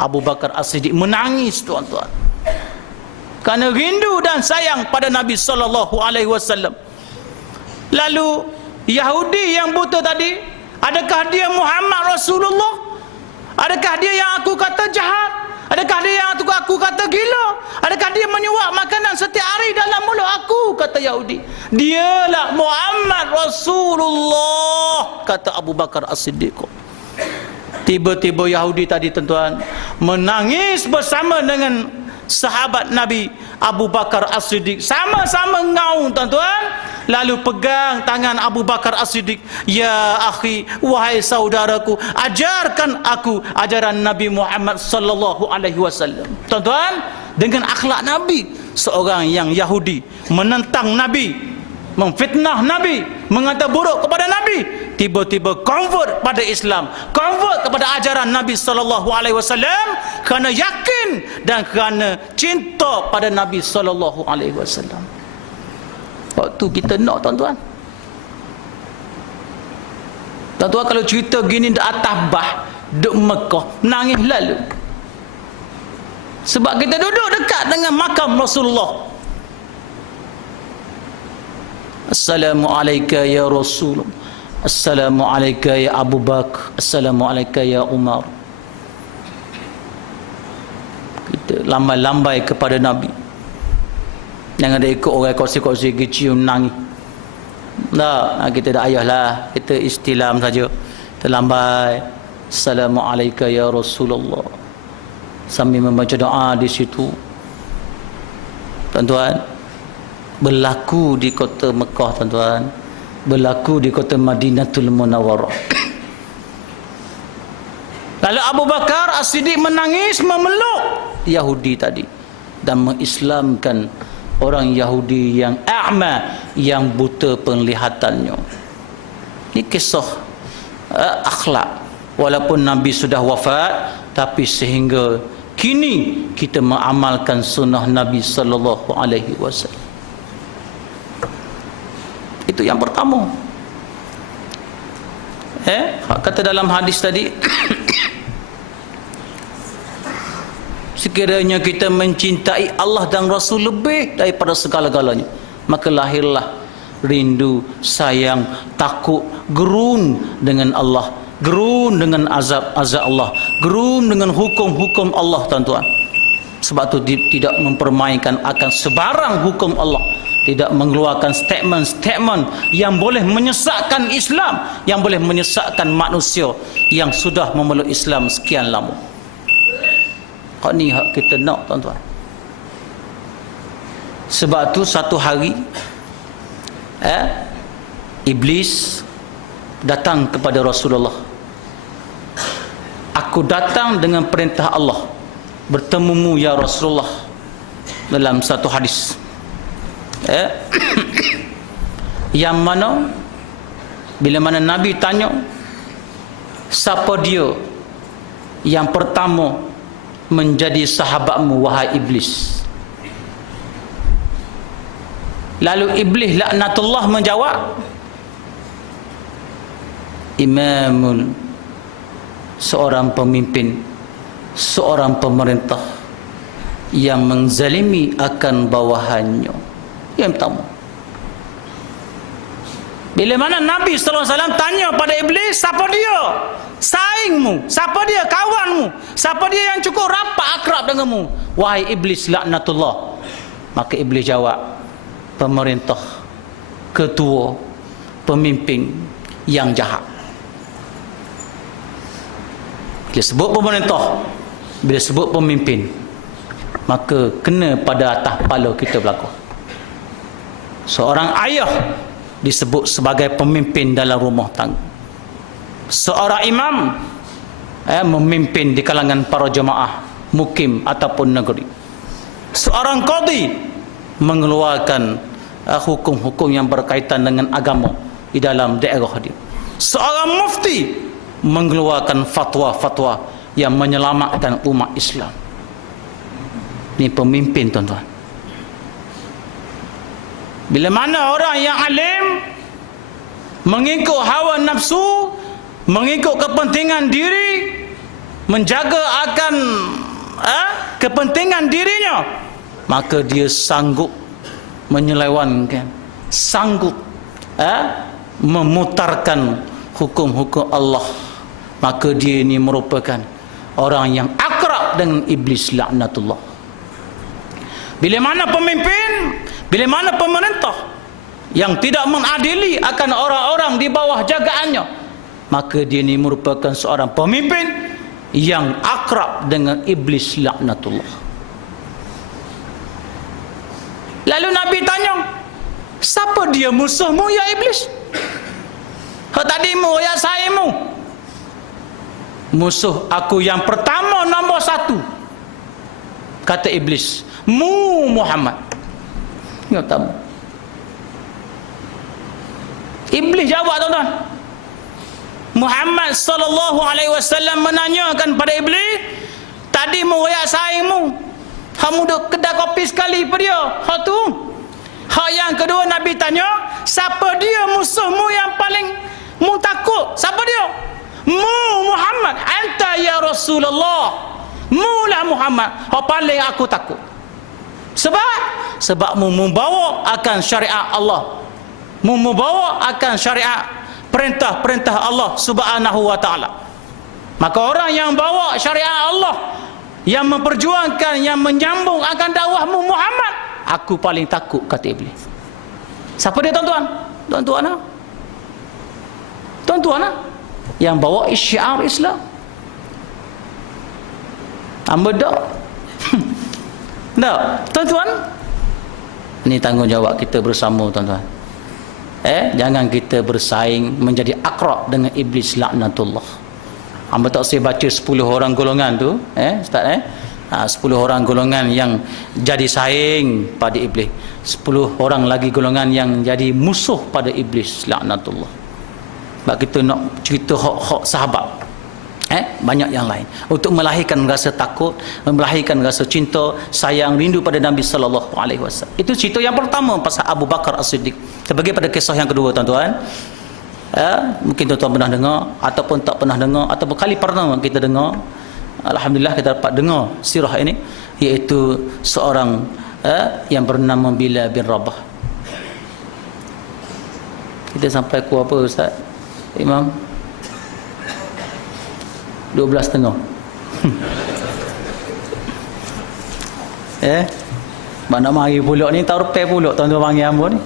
Abu Bakar As-Siddiq menangis tuan-tuan, kerana rindu dan sayang pada Nabi sallallahu alaihi wasallam. Lalu Yahudi yang buta tadi, adakah dia Muhammad Rasulullah? Adakah dia yang aku kata jahat? Adakah dia yang aku kata gila? Adakah dia menyuap makanan setiap hari dalam mulut aku? Kata Yahudi. Dialah Muhammad Rasulullah, kata Abu Bakar As-Siddiq. Tiba-tiba Yahudi tadi tuan-tuan menangis bersama dengan sahabat Nabi Abu Bakar As-Siddiq, sama-sama ngaung tuan-tuan. Lalu pegang tangan Abu Bakar As-Siddiq, ya akhi, wahai saudaraku, ajarkan aku ajaran Nabi Muhammad sallallahu alaihi wasallam. Tuan-tuan, dengan akhlak Nabi, seorang yang Yahudi menentang Nabi, memfitnah Nabi, mengata buruk kepada Nabi, tiba-tiba convert pada Islam, convert kepada ajaran Nabi sallallahu alaihi wasallam, kerana yakin dan kerana cinta pada Nabi sallallahu alaihi wasallam. Waktu kita nak tuan-tuan. Tuan-tuan kalau cerita gini di atas bah, duk Mekah, nangis lalu. Sebab kita duduk dekat dengan makam Rasulullah. Assalamualaikum ya Rasulullah. Assalamualaikum ya Abu Bakar. Assalamualaikum ya Umar. Kita lambai-lambai kepada Nabi. Jangan ada ikut orang kursi-kursi cium nangis. Tak, kita dah ayahlah, kita istilam saja. Kita lambai. Assalamualaikum ya Rasulullah. Sambil membaca doa di situ. Tuan-tuan, berlaku di kota Mekah tuan-tuan, berlaku di kota Madinatul Munawwarah. Lalu Abu Bakar As-Siddiq menangis memeluk Yahudi tadi dan mengislamkan orang Yahudi yang a'ma, yang buta penglihatannya. Ini kisah akhlak. Walaupun Nabi sudah wafat, tapi sehingga kini kita mengamalkan sunnah Nabi sallallahu alaihi wasallam. Itu yang pertama. Kata dalam hadis tadi, sekiranya kita mencintai Allah dan Rasul lebih daripada segala-galanya, maka lahirlah rindu, sayang, takut, gerun dengan Allah, gerun dengan azab Allah, gerun dengan hukum-hukum Allah tuan-tuan. Sebab tu tidak mempermainkan akan sebarang hukum Allah, tidak mengeluarkan statement-statement yang boleh menyesatkan Islam, yang boleh menyesatkan manusia yang sudah memeluk Islam sekian lama. Hak ni hak kita nak, tuan-tuan. Sebab tu satu hari Iblis datang kepada Rasulullah. Aku datang dengan perintah Allah, bertemumu ya Rasulullah, dalam satu hadis. Yang mana bila mana Nabi tanya, siapa dia yang pertama menjadi sahabatmu wahai Iblis? Lalu Iblis laknatullah menjawab, imamul, seorang pemimpin, seorang pemerintah yang menzalimi akan bawahannya. Yang pertama. Bila mana Nabi SAW tanya pada Iblis, siapa dia saingmu, siapa dia kawanmu, siapa dia yang cukup rapat akrab denganmu, wahai Iblis laknatullah? Maka Iblis jawab, pemerintah, ketua, pemimpin yang jahat. Bila sebut pemerintah, bila sebut pemimpin, maka kena pada atas kepala kita berlaku. Seorang ayah disebut sebagai pemimpin dalam rumah tangga. Seorang imam memimpin di kalangan para jemaah mukim ataupun negeri. Seorang qadi mengeluarkan hukum-hukum yang berkaitan dengan agama di dalam daerah dia. Seorang mufti mengeluarkan fatwa-fatwa yang menyelamatkan umat Islam. Ini pemimpin, tuan-tuan. Bila mana orang yang alim mengikut hawa nafsu, mengikut kepentingan diri, menjaga akan kepentingan dirinya, maka dia sanggup menyelewengkan, sanggup memutarkan hukum-hukum Allah. Maka dia ini merupakan orang yang akrab dengan Iblis laknatullah. Bila mana pemimpin, bila mana pemerintah yang tidak mengadili akan orang-orang di bawah jagaannya, maka dia ini merupakan seorang pemimpin yang akrab dengan Iblis laknatullah. Lalu Nabi tanya, siapa dia musuhmu ya Iblis? Hak tadimu ya saimu. Musuh aku yang pertama, nombor satu, kata Iblis, Muhammad. Yang pertama. Iblis jawab, tuan-tuan. Muhammad sallallahu alaihi wasallam menanyakan pada Iblis, tadi meroyak saingmu, kamu duk kedai kopi sekali pada dia. Hak tu. Hak yang kedua Nabi tanya, siapa dia musuhmu yang paling mu takut? Siapa dia? Muhammad. Anta ya Rasulullah. Mulah Muhammad. Hak paling aku takut. Sebab mu membawa akan syariat Allah, mu membawa akan syariat perintah-perintah Allah Subhanahu wa taala. Maka orang yang bawa syariat Allah, yang memperjuangkan, yang menyambung akan dakwahmu Muhammad, aku paling takut, kata Iblis. Siapa dia, tuan-tuan? Tuan-tuan, tuan-tuan, yang bawa syiar Islam. Hamba tak? Tak, tuan-tuan. Ini tanggungjawab kita bersama, tuan-tuan. Jangan kita bersaing menjadi akrab dengan Iblis laknatullah. Hamba tak saya baca 10 orang golongan tu, Ustaz, 10 orang golongan yang jadi saing pada Iblis, 10 orang lagi golongan yang jadi musuh pada Iblis laknatullah. Sebab kita nak cerita hak-hak sahabat, banyak yang lain, untuk melahirkan rasa takut, melahirkan rasa cinta, sayang, rindu pada Nabi sallallahu alaihi wasallam. Itu cerita yang pertama pasal Abu Bakar As-Siddiq. Sebagai pada kisah yang kedua, tuan-tuan, mungkin tuan-tuan pernah dengar ataupun tak pernah dengar, ataupun kali pertama kita dengar, alhamdulillah kita dapat dengar sirah ini, iaitu seorang yang bernama Bilal bin Rabah. Kita sampai ku apa, Ustaz Imam? 12.30. Sebab nak mari pulak ni tarpeh pulak tuan-tuan panggil hamba ni.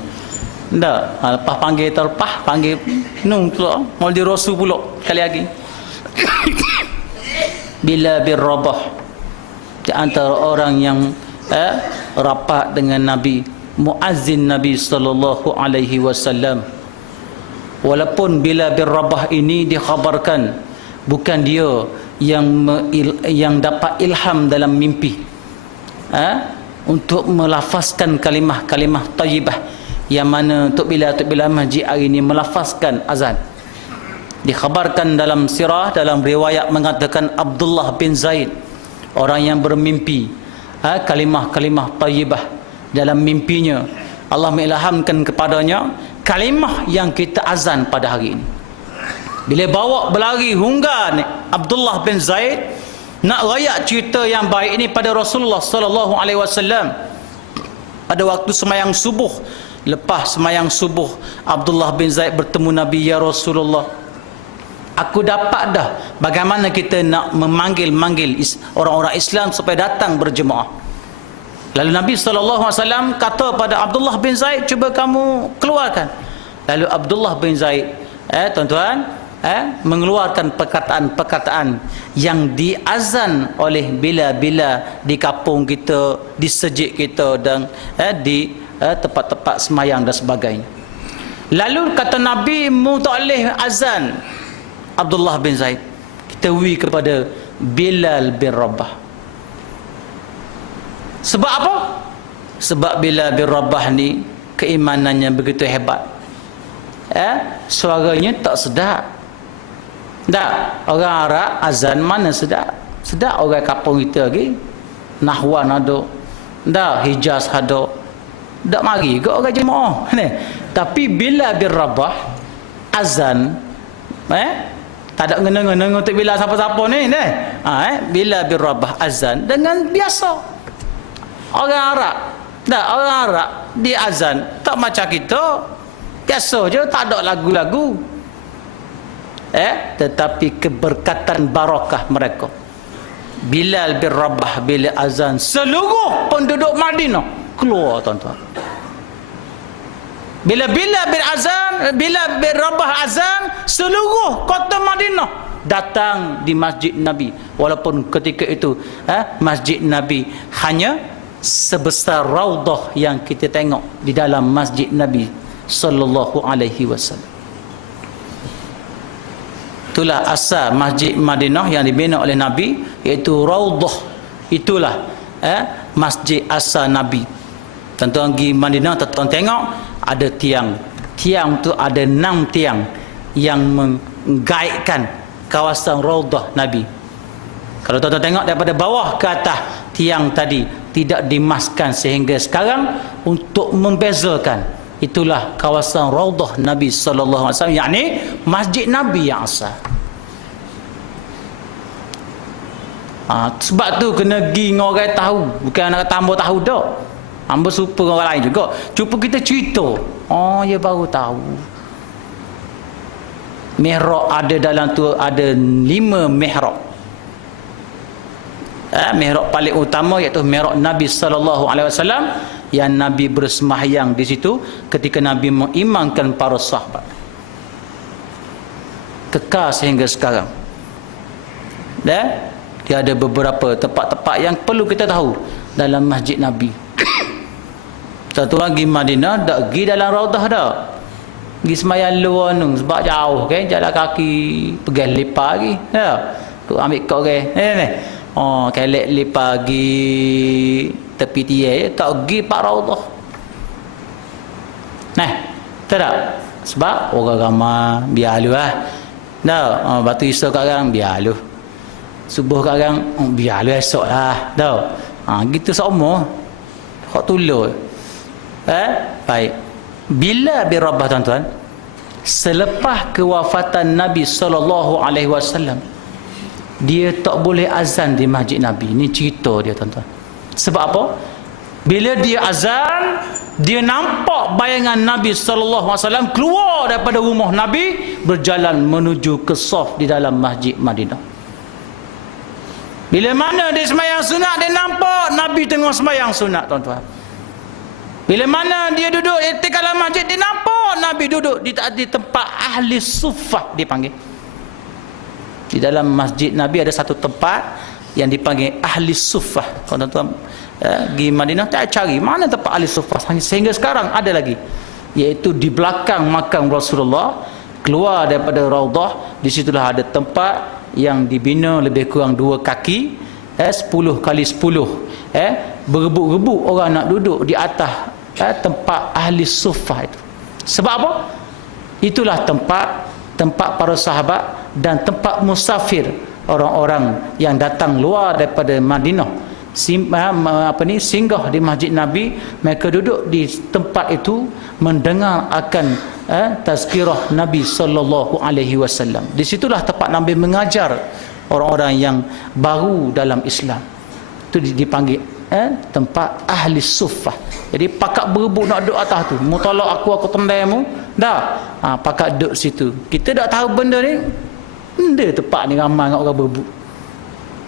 Ndak, lepas panggil tarpah, panggil nung pulak, Maulidi Rasul pulak sekali lagi. Bila bin Rabah, di antara orang yang rapat dengan Nabi, muazzin Nabi sallallahu alaihi wasallam. Walaupun Bila bin Rabah ini dikhabarkan bukan dia yang dapat ilham dalam mimpi untuk melafazkan kalimah-kalimah tayyibah, yang mana Tok Bilal Masjid hari ini melafazkan azan. Dikhabarkan dalam sirah, dalam riwayat mengatakan Abdullah bin Zaid, orang yang bermimpi kalimah-kalimah tayyibah dalam mimpinya. Allah mengilhamkan kepadanya kalimah yang kita azan pada hari ini. Bila bawa berlari hingga ni Abdullah bin Zaid nak rayak cerita yang baik ini pada Rasulullah sallallahu alaihi wasallam. Pada waktu semayang subuh, lepas semayang subuh, Abdullah bin Zaid bertemu Nabi, ya Rasulullah, aku dapat dah bagaimana kita nak memanggil orang-orang Islam supaya datang berjemaah. Lalu Nabi SAW kata pada Abdullah bin Zaid, cuba kamu keluarkan. Lalu Abdullah bin Zaid tuan-tuan mengeluarkan perkataan-perkataan yang diazan oleh bila-bila di kampung kita, di sejik kita, dan di tempat-tempat semayang dan sebagainya. Lalu kata Nabi, mu tak boleh azan Abdullah bin Zaid, kita wi kepada Bilal bin Rabah. Sebab apa? Sebab Bilal bin Rabah ni keimanannya begitu hebat. Suaranya tak sedap. Tak, orang Arab azan mana sedap? Sedap orang kampung kita lagi. Nahwan ada. Tak, Hijaz ada. Tak mari ke orang jemaah. Tapi Bilal bin Rabah azan tak ada ngena-ngena untuk Bilal siapa-siapa ni. Bilal bin Rabah azan dengan biasa. Orang Arab, tak, orang Arab dia azan tak macam kita, biasa je, tak ada lagu-lagu. Tetapi keberkatan barakah mereka, Bilal bin Rabah bila azan, seluruh penduduk Madinah keluar tuan-tuan. Bila Bilal bin Rabah azan, seluruh kota Madinah datang di Masjid Nabi. Walaupun ketika itu Masjid Nabi hanya sebesar raudah yang kita tengok di dalam Masjid Nabi sallallahu alaihi wasallam. Itulah asal Masjid Madinah yang dibina oleh Nabi, iaitu raudah. Itulah masjid asal Nabi. Tuan-tuan pergi Madinah, tuan-tuan tengok ada tiang tu, ada 6 tiang yang menggaitkan kawasan raudah Nabi. Kalau tuan-tuan tengok daripada bawah ke atas, tiang tadi tidak dimaskan sehingga sekarang untuk membezakan. Itulah kawasan raudah Nabi sallallahu alaihi wasallam, yakni Masjid Nabi yang asal. Sebab tu kena pergi dengan orang tahu, bukan nak tambah tahu dak. Hamba super orang lain juga. Cuba kita cerita. Ya baru tahu. Mihrab ada dalam tu, ada 5 mihrab. Mihrab paling utama iaitu mihrab Nabi sallallahu alaihi wasallam, yang Nabi bersembahyang di situ ketika Nabi mengimamkan para sahabat. Kekal sehingga sekarang. Dia ada beberapa tempat-tempat yang perlu kita tahu dalam Masjid Nabi. Satu lagi Madinah, tak pergi dalam raudah dah. Pergi sembahyang luar tu sebab jauh kan, jalan kaki pergi lipat lagi. Aku ambil kau orang. Kelek lipat pergi tepi tiai, tak pergi pak raudah. Tak. Sebab orang ramai biar lu batu isok kat orang biar lu. Subuh kat orang biar lu esok lah. Gitu semua. Hak tulur. Baik. Bila bin Rabah tuan-tuan, selepas kewafatan Nabi sallallahu alaihi wasallam, dia tak boleh azan di Masjid Nabi. Ini cerita dia tuan-tuan. Sebab apa? Bila dia azan, dia nampak bayangan Nabi sallallahu alaihi wasallam keluar daripada rumah Nabi, berjalan menuju ke saf di dalam Masjid Madinah. Bila mana dia sembahyang sunat, dia nampak Nabi tengah sembahyang sunat tuan-tuan. Bila mana dia duduk i'tikaf dalam masjid, dia nampak Nabi duduk di tempat ahli suffah dipanggil. Di dalam masjid Nabi ada satu tempat yang dipanggil ahli suffah. Kalau tuan-tuan pergi Madinah, tak cari mana tempat ahli suffah, sehingga sekarang ada lagi, iaitu di belakang makam Rasulullah, keluar daripada Raudah. Di situlah ada tempat yang dibina lebih kurang 2 kaki, 10 kali 10, berebut-rebut orang nak duduk di atas tempat ahli suffah itu. Sebab apa? Itulah tempat para sahabat dan tempat musafir, orang-orang yang datang luar daripada Madinah singgah di masjid Nabi. Mereka duduk di tempat itu mendengar akan tazkirah Nabi sallallahu alaihi wasallam. Di situlah tempat Nabi mengajar orang-orang yang baru dalam Islam. Itu dipanggil tempat ahli suffah. Jadi pakak berebut nak duduk atas tu, mu tolak aku tendaimu dah, pakak duduk situ. Kita tak tahu benda ni, benda tempat ni ramai orang berebut.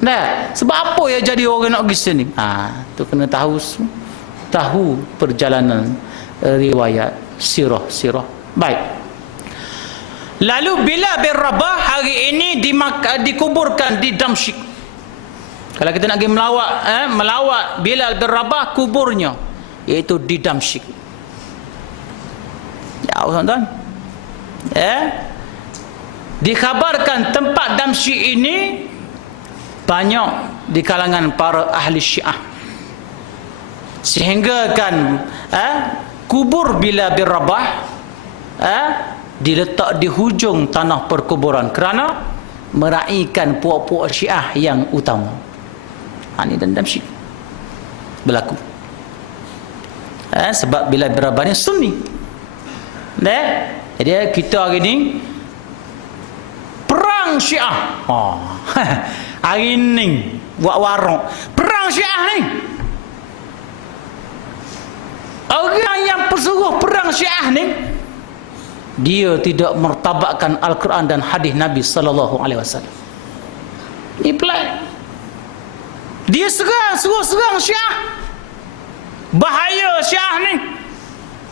Nah, sebab apa ya jadi orang nak pergi sini? Tu kena tahu perjalanan riwayat sirah. Baik. Lalu Bilal bin Rabah hari ini dikuburkan di Damsyik. Kalau kita nak pergi melawat Bilal bin Rabah, kuburnya iaitu di Damsyik. Ya, tuan-tuan. Dikhabarkan tempat Damsyik ini banyak di kalangan para ahli Syiah, sehingga kan kubur Bilal bin Rabah diletak di hujung tanah perkuburan kerana meraihkan puak-puak Syiah yang utama. Ini dan Damsyik berlaku. Sebab Bilal bin Rabah ni Sunni. Jadi kita hari ni perang Syiah. Hari ni buat warung perang Syiah ni. Orang yang pesuruh perang Syiah ni, dia tidak mertabakkan Al-Quran dan hadis Nabi sallallahu alaihi wasallam. Ini pelik. Dia suruh serang Syiah. Bahaya Syiah ni.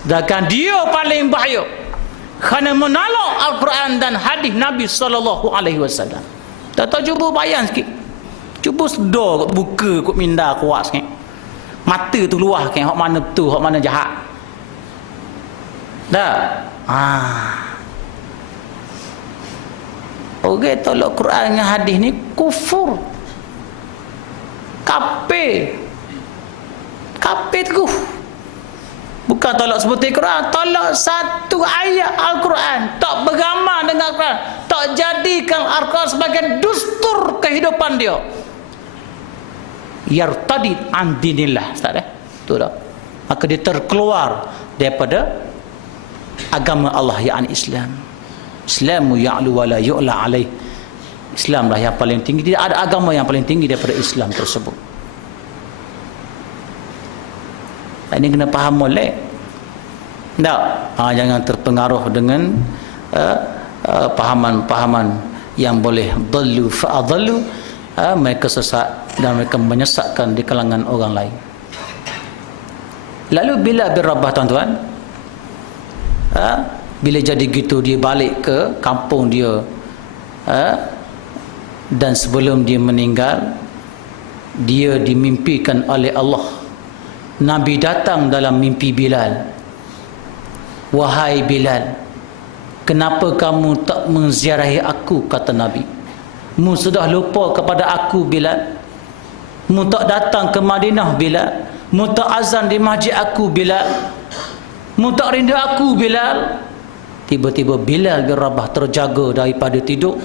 Dan dia paling bahaya kerana menolak Al-Quran dan hadis Nabi sallallahu alaihi wasallam. Tak cuba bayang sikit. Cuba sedar buka kot minda kuat sikit. Mata tu luah kan, hak mana betul, hak mana jahat. Dah. Orang tolak Quran dengan hadis ni kufur. Kafir tu. Bukan tolak seperti Quran, tolak satu ayat Al-Quran, tak beragama dengan Al-Quran, tak jadikan Al-Quran sebagai dustur kehidupan dia. Yartadid an dinillah, ustaz tu dah. Maka dia terkeluar daripada agama Allah, yakni Islam. Islamu ya'lu wa la yu'la alaih. Islamlah yang paling tinggi, tidak ada agama yang paling tinggi daripada Islam tersebut. Ini kena faham molek. Tak? Jangan terpengaruh dengan pahaman-pahaman yang boleh dhallu fa'adhallu. Mereka sesat dan mereka menyesatkan di kalangan orang lain. Lalu bila bin Rabah, tuan-tuan, bila jadi gitu, dia balik ke kampung dia, dan sebelum dia meninggal, dia dimimpikan oleh Allah. Nabi datang dalam mimpi Bilal. Wahai Bilal, kenapa kamu tak menziarahi aku, kata Nabi. Mu sudah lupa kepada aku, Bilal. Mu tak datang ke Madinah, Bilal. Mu tak azan di masjid aku, Bilal. Mu tak rindu aku, Bilal. Tiba-tiba Bilal bin Rabah terjaga daripada tidur.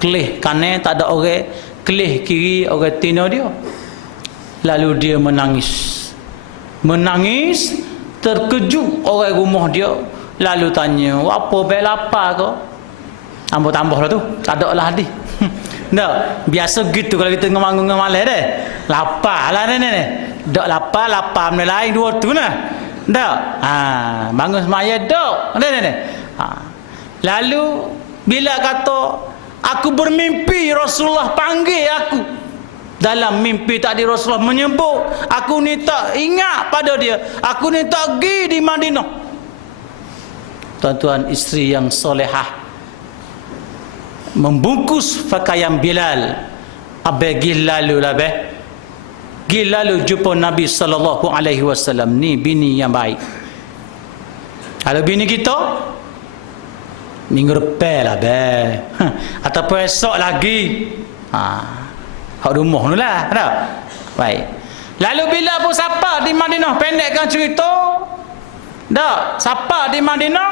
Kelih kanan tak ada orang, kelih kiri orang tina dia. Lalu dia menangis, terkejut orang rumah dia. Lalu tanya, apa baik lapar ke? Tambah lah tu, tak ada lah hadis. Tak, biasa gitu kalau kita ngemangung ngemalah deh. Lapar lah ni. Tak lapar benda lain dua tu nah. Tak, bangun semaya dok. Ni. Lalu bila kata, aku bermimpi Rasulullah panggil aku. Dalam mimpi tadi Rasulullah menyebut, aku ni tak ingat pada dia, aku ni tak pergi di Madinah. Tuan-tuan, isteri yang solehah membungkus pakaian Bilal. Abe gilalu lah be. Gilalu jumpa Nabi sallallahu alaihi wasallam. Ni bini yang baik. Kalau bini kita minggu depan lah be. Ataupun esok lagi. Hak rumah tu lah. Tak? Baik. Lalu bila pun siapa di Madinah, pendekkan cerita. Tak? Siapa di Madinah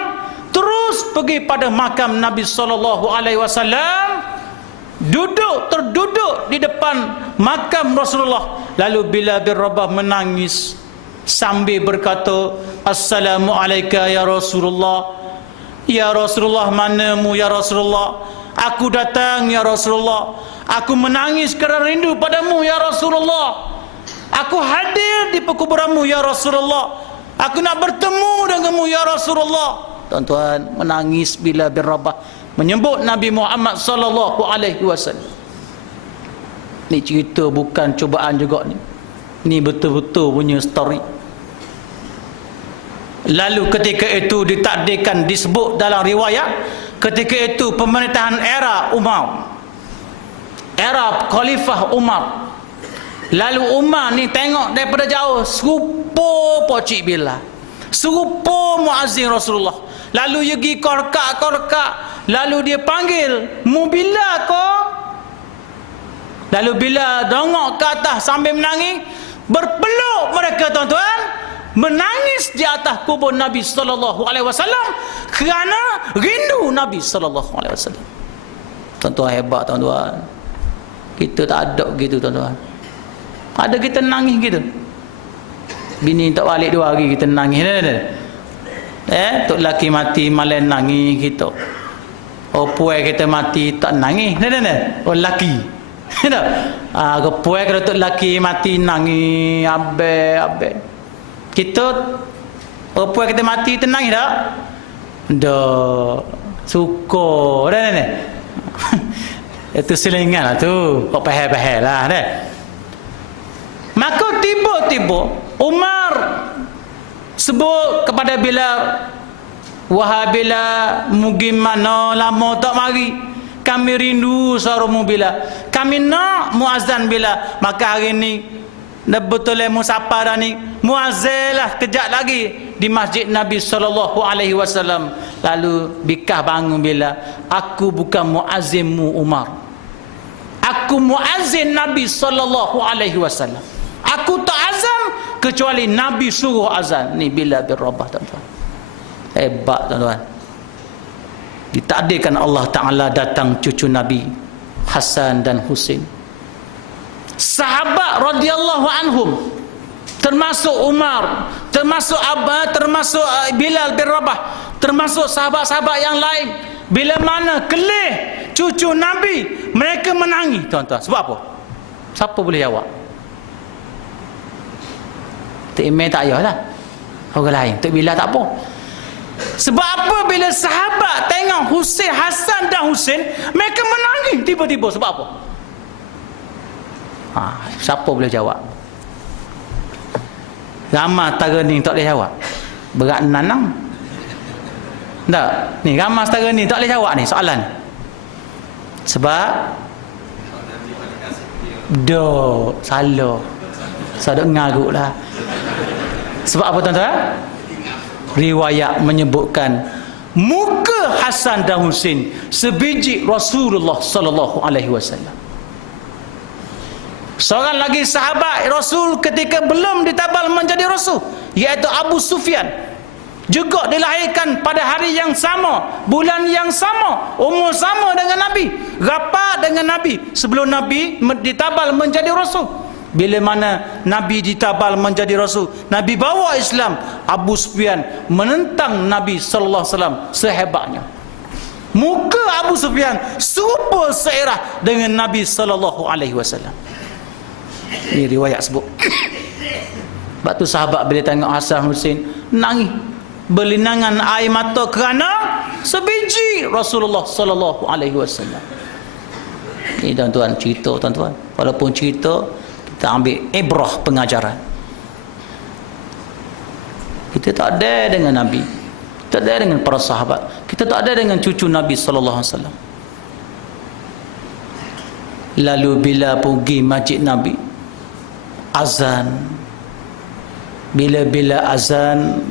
terus pergi pada makam Nabi sallallahu alaihi wasallam. Terduduk di depan makam Rasulullah. Lalu Bilal bin Rabah menangis sambil berkata, Assalamualaikum ya Rasulullah. Ya Rasulullah, manamu ya Rasulullah? Aku datang ya Rasulullah. Aku menangis kerana rindu padamu ya Rasulullah. Aku hadir di perkuburanmu ya Rasulullah. Aku nak bertemu denganmu ya Rasulullah. Tuan-tuan, menangis Bilal bin Rabah menyebut Nabi Muhammad sallallahu alaihi wasallam. Ni cerita bukan cubaan juga ni. Ni betul-betul punya story. Lalu ketika itu ditakdirkan, disebut dalam riwayat, ketika itu pemerintahan era Umar, era Khalifah Umar. Lalu Umar ni tengok daripada jauh, serupa Pocik Bilal, serupa muazzin Rasulullah. Lalu dia pergi korkak, lalu dia panggil, mu Bilal ko? Lalu Bilal dongok ke atas sambil menangis, berpeluk mereka tuan-tuan, menangis di atas kubur Nabi sallallahu alaihi wasallam kerana rindu Nabi sallallahu alaihi wasallam. Tuan-tuan, hebat tuan-tuan. Kita tak ada gitu tuan-tuan. Ada kita nangis gitu. Bini tak balik 2 hari kita nangis. Tok laki mati malah nangis kita. Puai kita mati tak nangis. Oh laki. Puai kalau tok laki mati nangis abe. Kita puai kita mati kita nangis tak? Dah suka dah. Itu selingan lah tu. Kok pahal-pahal lah dah. Maka tiba-tiba Umar sebut kepada Bilal, wahai Bilal, mungkin mana lama tak mari, kami rindu suaramu Bilal, kami nak muazzan Bilal. Maka hari ni betul mu siapa dah ni, muazzin lah kejap lagi di masjid Nabi sallallahu alaihi wasallam. Lalu bikah bangun Bilal, aku bukan muazzinmu Umar, aku muazzin Nabi sallallahu alaihi wasallam. Aku tak azan kecuali Nabi suruh azan. Ni Bilal bin Rabah tuan-tuan. Hebat tuan-tuan. Ditakdirkan Allah Ta'ala datang cucu Nabi Hasan dan Husain. Sahabat radhiyallahu anhum, termasuk Umar, termasuk termasuk Bilal bin Rabah, termasuk sahabat-sahabat yang lain, bila mana kelih cucu Nabi, mereka menangis tuan-tuan. Sebab apa? Siapa boleh jawab? Tok Imam tak payahlah, orang lain. Tok Bilal tak apa. Sebab apa? Bila sahabat tengok Husain, Hasan dan Husain, mereka menangis tiba-tiba. Sebab apa? Siapa boleh jawab? Ramai setara ni tak boleh jawab. Berat nanang. Tak? Ni ramai setara ni tak boleh jawab ni soalan. Sebab salah. Saya ngaruk lah. Sebab apa tuan-tuan? Riwayat menyebutkan muka Hasan dan Husain sebiji Rasulullah sallallahu alaihi wasallam. Seorang lagi sahabat Rasul ketika belum ditabal menjadi Rasul, iaitu Abu Sufyan, juga dilahirkan pada hari yang sama, bulan yang sama, umur sama dengan Nabi, rapat dengan Nabi sebelum Nabi ditabal menjadi Rasul. Bila mana Nabi ditabal menjadi Rasul, Nabi bawa Islam, Abu Sufyan menentang Nabi sallallahu alaihi wasallam sehebatnya. Muka Abu Sufyan serupa seirah dengan Nabi sallallahu alaihi wasallam. Ini riwayat sebut. Sebab tu sahabat bila tengok Hasan Husain nangis berlinangan air mata kerana sebiji Rasulullah sallallahu alaihi wasallam. Ni tuan-tuan cerita tuan-tuan. Walaupun cerita, kita ambil ibrah pengajaran. Kita tak ada dengan Nabi, tak ada dengan para sahabat, kita tak ada dengan cucu Nabi sallallahu alaihi wasallam. Lalu bila pergi masjid Nabi, azan, bila-bila azan,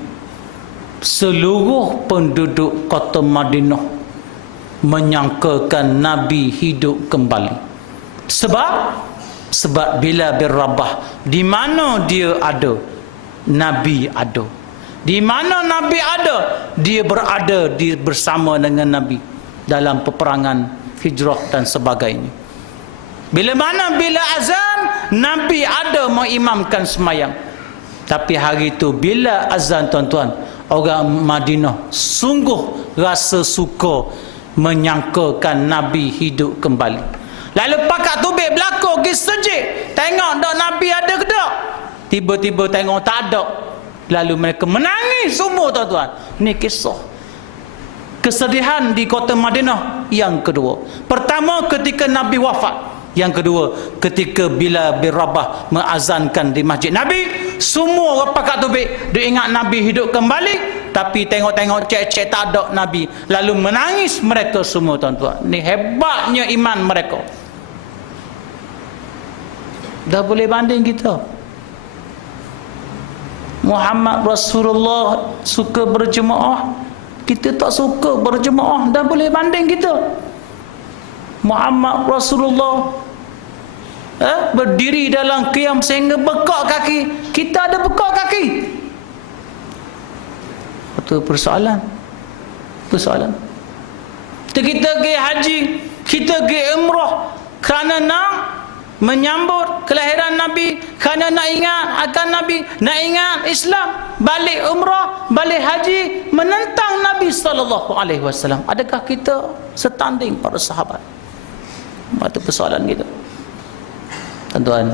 seluruh penduduk kota Madinah menyangkakan Nabi hidup kembali. Sebab bila bin Rabah, di mana dia ada, Nabi ada. Di mana Nabi ada, dia berada bersama dengan Nabi dalam peperangan hijrah dan sebagainya. Bila azan, Nabi ada mengimamkan semayang. Tapi hari itu bila azan tuan-tuan, orang Madinah sungguh rasa suka menyangkakan Nabi hidup kembali. Lalu pakat tubik belakang pergi sejik, tengok dak Nabi ada ke tak? Tiba-tiba tengok tak ada. Lalu mereka menangis semua tuan-tuan. Ini kisah kesedihan di kota Madinah yang kedua. Pertama ketika Nabi wafat. Yang kedua ketika bila bin Rabah mengazankan di masjid Nabi, semua orang pakat tubik dia ingat Nabi hidup kembali, tapi tengok-tengok cek-cek tak ada Nabi. Lalu menangis mereka semua tuan-tuan. Ini hebatnya iman mereka. Dah boleh banding kita. Muhammad Rasulullah suka berjemaah, kita tak suka berjemaah, dah boleh banding kita. Muhammad Rasulullah berdiri dalam qiyam sehingga bekak kaki, kita ada bekak kaki. Itu persoalan. Kita pergi haji, kita pergi umrah kerana nak menyambut kelahiran Nabi, kerana nak ingat akan Nabi, nak ingat Islam, balik umrah, balik haji, menentang Nabi sallallahu alaihi wasallam. Adakah kita setanding para sahabat? Itu persoalan kita. Tuan-tuan,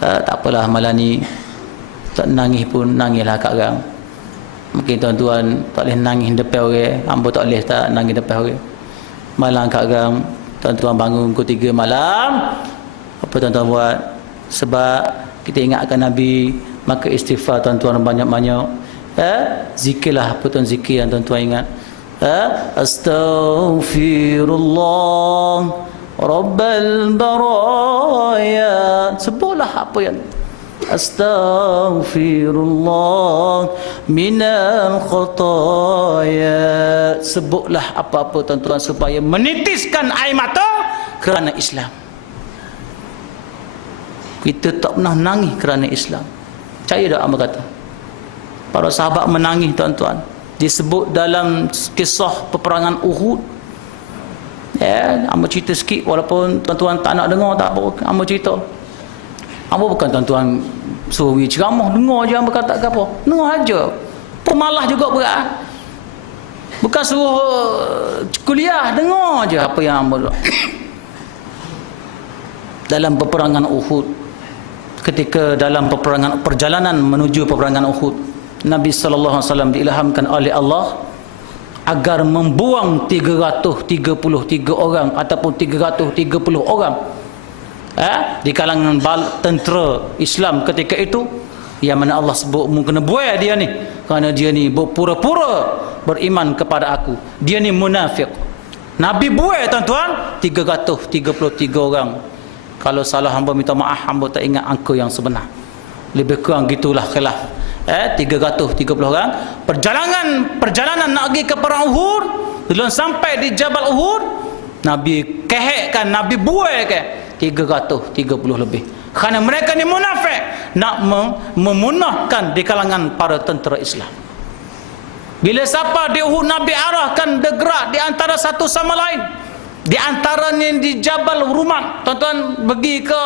tak apalah malam ni tak nangis pun nangislah kat orang. Mungkin tuan-tuan tak boleh nangis depan orang, hamba tak boleh tak nangis depan orang. Malam kat orang, tuan-tuan bangun pukul 3 malam, apa tuan-tuan buat? Sebab kita ingatkan Nabi, maka istighfar tuan-tuan banyak-banyak. Zikirlah apa tuan zikir yang tuan-tuan ingat. Astaghfirullah Rabbal baraya. Sebutlah apa yang Astaghfirullah minal khataya. Sebutlah apa-apa tuan-tuan supaya menitiskan air mata kerana Islam. Kita tak pernah nangis kerana Islam. Percaya tak apa kata? Para sahabat menangis tuan-tuan. Disebut dalam kisah peperangan Uhud. Amba cerita sikit walaupun tuan-tuan tak nak dengar tak apa. Amba cerita. Amba bukan tuan-tuan suruh ceramah, dengar je amba kata apa. Dengar aja. Pemalah juga berat. Bukan suruh kuliah, dengar je apa yang amba. Dalam peperangan Uhud, ketika dalam perjalanan menuju peperangan Uhud, Nabi sallallahu alaihi wasallam diilhamkan oleh Allah agar membuang 333 orang ataupun 330 orang di kalangan tentera Islam ketika itu, yang mana Allah sebut kena buai dia ni kerana dia ni berpura-pura beriman kepada aku, dia ni munafik. Nabi buai tuan-tuan 333 orang. Kalau salah hamba minta maaf, hamba tak ingat angka yang sebenar. Lebih kurang gitulah khilaf. 330 orang. Perjalanan nak pergi ke perang Uhud, belum sampai di Jabal Uhud, Nabi kehekkan, Nabi buaikan 330 lebih. Kerana mereka ni munafik, nak memunahkan di kalangan para tentera Islam. Bila siapa di Uhud, Nabi arahkan bergerak di antara satu sama lain. Di antaranya di Jabal Rumat, tuan-tuan pergi ke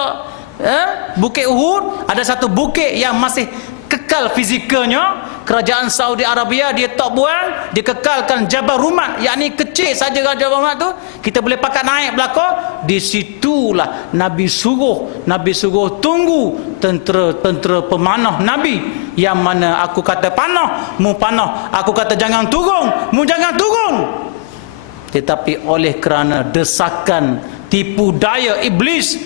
Bukit Uhud, ada satu bukit yang masih kekal fizikalnya. Kerajaan Saudi Arabia dia tak buang, dia kekalkan Jabal Rumat, yakni kecil saja Jabal Rumat tu, kita boleh pakat naik belakang. Di situlah Nabi suruh tunggu tentera pemanah Nabi, yang mana aku kata panah, mu panah, aku kata jangan turun, mu jangan turun. Tetapi oleh kerana desakan tipu daya iblis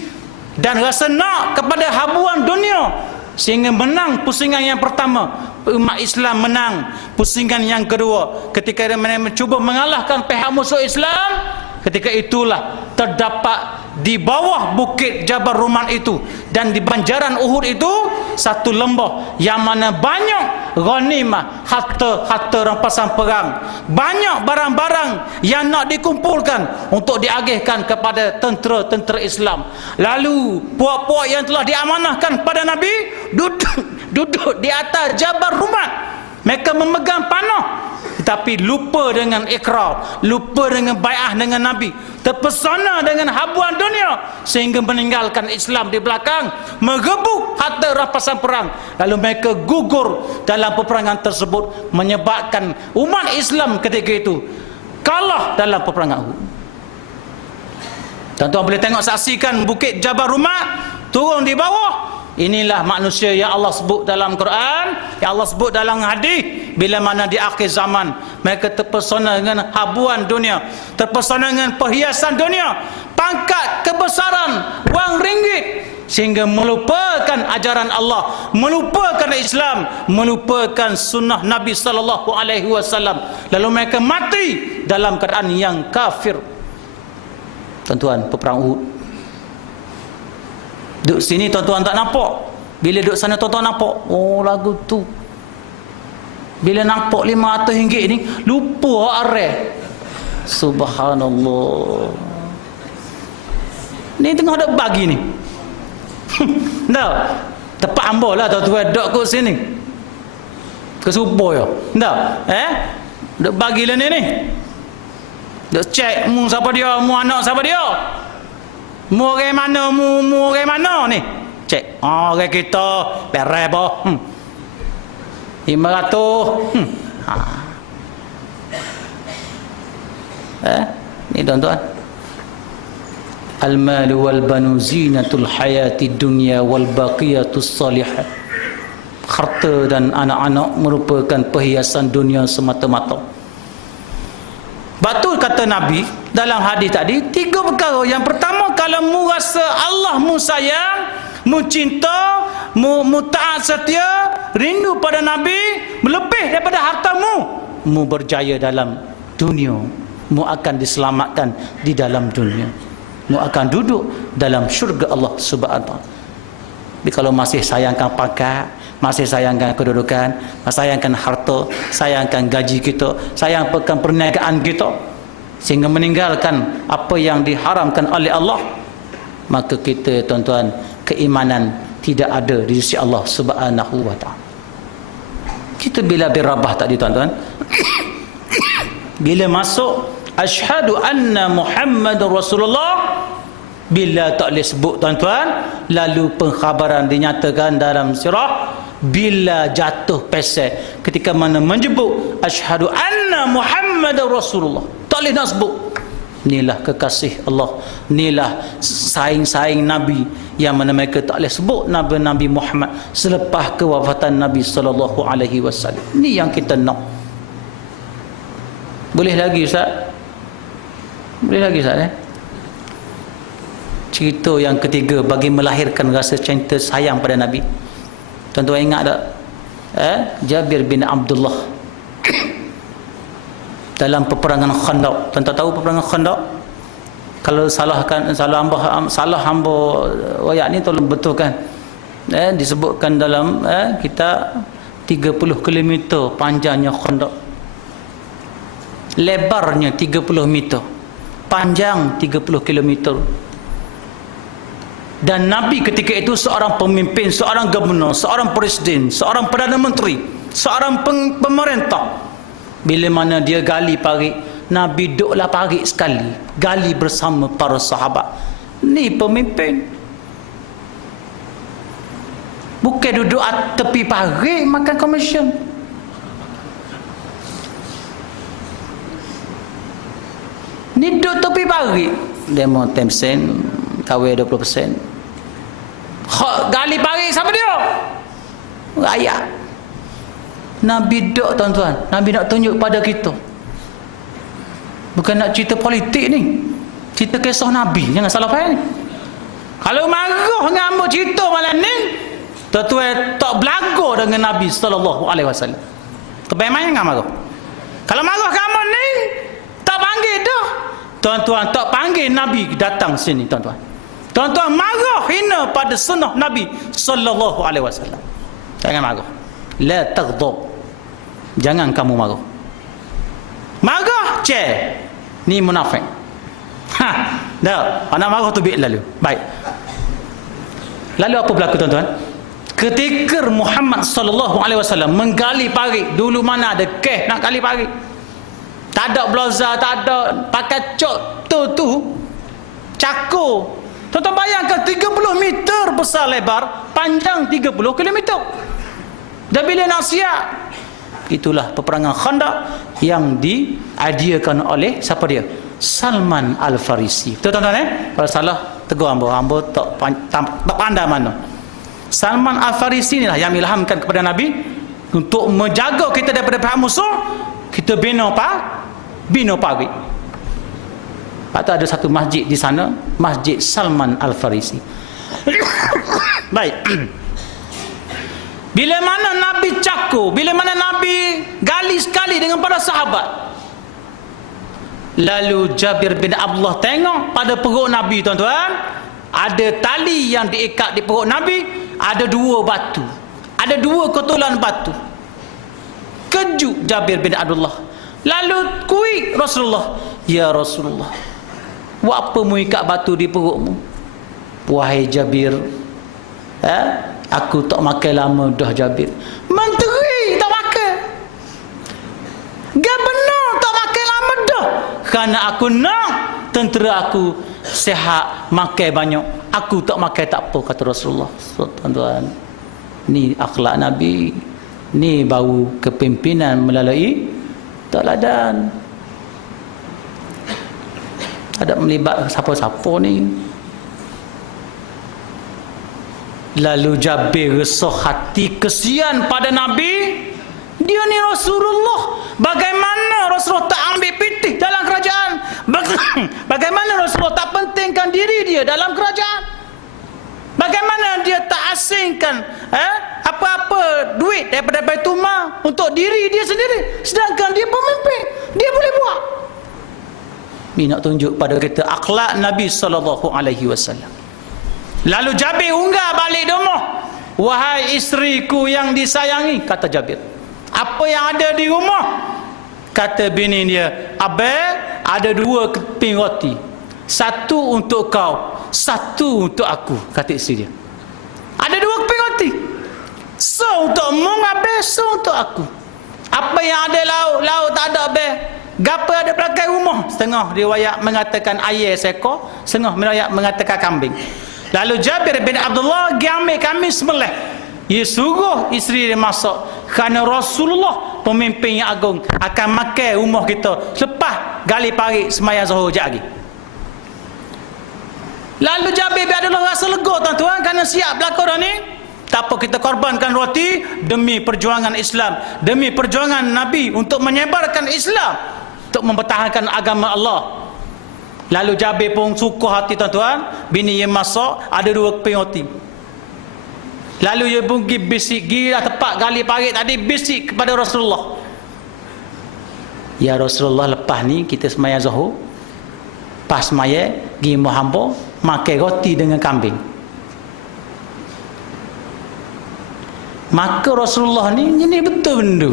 dan rasa nak kepada habuan dunia, sehingga menang pusingan yang pertama. Umat Islam menang pusingan yang kedua ketika mereka mencuba mengalahkan pihak musuh Islam. Ketika itulah terdapat di bawah bukit Jabal Rumah itu dan di banjaran Uhud itu satu lembah yang mana banyak ghanimah, harta rampasan perang, banyak barang-barang yang nak dikumpulkan untuk diagihkan kepada tentera-tentera Islam. Lalu puak-puak yang telah diamanahkan pada Nabi duduk di atas Jabal Rumah. Mereka memegang panah, tetapi lupa dengan ikrar, lupa dengan bai'ah dengan Nabi, terpesona dengan habuan dunia sehingga meninggalkan Islam di belakang, mengebuk harta rampasan perang. Lalu mereka gugur dalam peperangan tersebut, menyebabkan umat Islam ketika itu kalah dalam peperangan Uhud. Tuan-tuan boleh tengok, saksikan bukit Jabal Rumah turun di bawah. Inilah manusia yang Allah sebut dalam Quran, yang Allah sebut dalam hadis, bila mana di akhir zaman mereka terpesona dengan habuan dunia, terpesona dengan perhiasan dunia, pangkat, kebesaran, wang ringgit, sehingga melupakan ajaran Allah, melupakan Islam, melupakan sunnah Nabi sallallahu alaihi wasallam. Lalu mereka mati dalam keadaan yang kafir. Tuan-tuan, peperang Uhud. Duduk sini tuan-tuan tak nampak. Bila duduk sana tuan-tuan nampak, oh lagu tu. Bila nampak RM500 ni, lupa arah. Subhanallah. Ni tengah ada bagi ni. Tak. Tepat ambo lah tuan-tuan duduk kat sini. Kesubuh ya. Tak. Duduk bagi lah ni. Duduk cek mu siapa dia, mu anak siapa dia. Mu orang mana, mu orang mana ni? Cek. Orang kita beres apa? 500. Ni tuan-tuan. Al-mal wal banu zinatul hayatid dunya wal baqiyatus salihah. Harta dan anak-anak merupakan perhiasan dunia semata-mata. Betul kata Nabi dalam hadis tadi, 3 perkara. Yang pertama, kalau mu rasa Allah mu sayang, mu cinta, mu taat setia, rindu pada Nabi lebih daripada hartamu, mu berjaya dalam dunia, mu akan diselamatkan di dalam dunia, mu akan duduk dalam syurga Allah Subhanahu wa taala. Tapi kalau masih sayangkan pangkat, masih sayangkan kedudukan, sayangkan harta, sayangkan gaji kita, sayangkan perniagaan kita, sehingga meninggalkan apa yang diharamkan oleh Allah, maka kita tuan-tuan, keimanan tidak ada di sisi Allah Subhanahu wa taala. Kita bila berabah tadi tuan-tuan, bila masuk asyhadu anna Muhammadar Rasulullah, bila tak boleh sebut tuan-tuan, lalu pengkhabaran dinyatakan dalam sirah, bila jatuh pesek ketika mana menyebut asyhadu anna Muhammadar Rasulullah, tak boleh nak sebut. Inilah kekasih Allah, inilah saing-saing Nabi yang mana mereka tak boleh sebut Nabi Muhammad selepas kewafatan Nabi sallallahu alaihi wasallam. Ini yang kita nak. Boleh lagi Ustaz? Boleh lagi Ustaz Cerita yang ketiga bagi melahirkan rasa cinta sayang pada Nabi. Tuan-tuan ingat tak? Jabir bin Abdullah dalam peperangan Khandaq. Tuan-tuan tahu peperangan Khandaq? Kalau salah hamba ayat ni tolong betulkan. Disebutkan dalam kita 30 km panjangnya Khandaq. Lebarnya 30 meter. Panjang 30 km. Dan Nabi ketika itu seorang pemimpin, seorang gubernur, seorang presiden, seorang perdana menteri, seorang pemerintah. Bila mana dia gali parit, Nabi duduklah parit sekali, gali bersama para sahabat. Ni pemimpin. Bukan duduk tepi parit makan komisen. Ni duduk tepi parit, demo 10%, kawin 20%. Gali parit siapa dia? Rakyat. Nabi dok tuan-tuan, Nabi nak tunjuk pada kita. Bukan nak cerita politik ni. Cerita kisah Nabi, jangan salah faham. Kalau marah dengan hamba cerita malam ni, tuan-tuan tak belaga dengan Nabi sallallahu alaihi wasallam. Kebaik enggak marah. Kalau marah kamu ni tak panggil dah. Tuan-tuan tak panggil Nabi datang sini tuan-tuan. Tuan-tuan marah hina pada sunnah Nabi sallallahu alaihi wasallam. Jangan marah. La taghdab. Jangan kamu marah. Marah ni munafik. Dah, anak marah tu biar lalu. Baik. Lalu apa berlaku tuan-tuan? Ketika Muhammad sallallahu alaihi wasallam menggali parit, dulu mana ada kes nak gali parit. Tak ada blazer, tak ada pakai cok tu cakur. Tuan-tuan bayangkan 30 meter besar lebar, panjang 30 kilometer. Dan bila nak siap, itulah peperangan Khandaq yang diadiakan oleh siapa dia? Salman Al-Farisi. Betul tuan-tuan Kalau salah tegur hamba tak pandai mana. Salman Al-Farisi inilah yang ilhamkan kepada Nabi untuk menjaga kita daripada pihak musuh. Kita bina parit. Lepas tu ada satu masjid di sana, Masjid Salman Al-Farisi. Baik. Bila mana Nabi cakur, bila mana Nabi gali sekali dengan para sahabat, lalu Jabir bin Abdullah tengok pada perut Nabi tuan-tuan, ada tali yang diikat di perut Nabi, ada 2 batu, ada 2 kotolan batu. Kejut Jabir bin Abdullah. Lalu kuih Rasulullah, ya Rasulullah, buat apa mu ikat batu di perutmu? Wahai Jabir, aku tak makan lama dah Jabir. Menteri tak makan. Gak benar tak makan lama dah. Kerana aku nak tentera aku sihat, makan banyak. Aku tak makan tak apa, kata Rasulullah. So, tuan-tuan, ni akhlak Nabi. Ni baru kepimpinan melalui teladan. Ada melibat siapa-siapa ni. Lalu Jabir resah hati, kesian pada Nabi. Dia ni Rasulullah. Bagaimana Rasulullah tak ambil pitih dalam kerajaan? Bagaimana Rasulullah tak pentingkan diri dia dalam kerajaan? Bagaimana dia tak asingkan apa-apa duit daripada Baitul Mal untuk diri dia sendiri, sedangkan dia pemimpin, dia boleh buat. Ini nak tunjuk pada kita akhlak Nabi sallallahu alaihi wasallam. Lalu Jabir unggah balik rumah. Wahai isteriku yang disayangi, kata Jabir, apa yang ada di rumah? Kata bini dia, Abang, ada 2 keping roti. 1 untuk kau, 1 untuk aku, kata isteri dia. Ada 2 keping roti. So untuk mung Abang, so untuk aku. Apa yang ada lauk tak ada Abang. Gapa ada belakang rumah? Setengah riwayat mengatakan ayam seekor, setengah riwayat mengatakan kambing. Lalu Jabir bin Abdullah ambil kambing sembelih. Ia suruh isteri dia masak, kerana Rasulullah pemimpin yang agung akan makan rumah kita selepas gali parit sembahyang zuhur jap lagi. Lalu Jabir bin Abdullah rasa lega tuan-tuan, kerana siap belakang dah ni. Tak apa, kita korbankan roti demi perjuangan Islam, demi perjuangan Nabi untuk menyebarkan Islam, untuk mempertahankan agama Allah. Lalu Jabir pun suka hati tuan-tuan, bini yang masak ada 2 keping roti. Lalu dia pun pergi bisik, pergi tempat gali parit tadi, bisik kepada Rasulullah, ya Rasulullah, lepas ni kita sembahyang zuhur, pas sembahyang pergi hamba makan roti dengan kambing. Maka Rasulullah ni betul benda,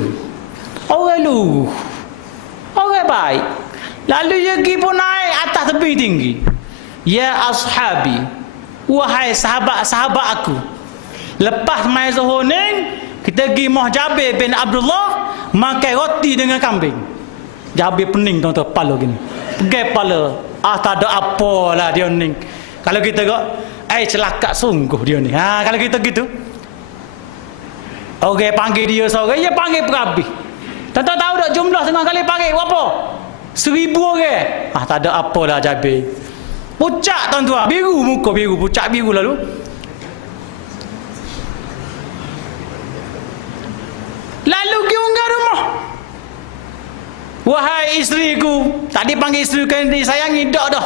orang luruh, orang baik. Lalu dia pergi pun naik atas tebing tinggi. Ya ashabi, wahai sahabat-sahabat aku, lepas mai zuhur ni kita pergi Mah Jabir bin Abdullah makan roti dengan kambing. Jabir pening tuan-tuan, kepala gini, pegang kepala, tak ada apalah dia ni. Kalau kita kata celaka sungguh dia ni, kalau kita gitu, orang panggil dia seorang, dia panggil perhabis. Tuan-tuan tahu tak jumlah tengah kali parit berapa? 1000 orang. Tak ada apalah Jabir. Pucat tuan-tuan, biru muka, biru, pucat biru lalu. Lalu pergi unggah rumah. Wahai isteriku, tadi panggil isteriku yang disayangi, dak dah.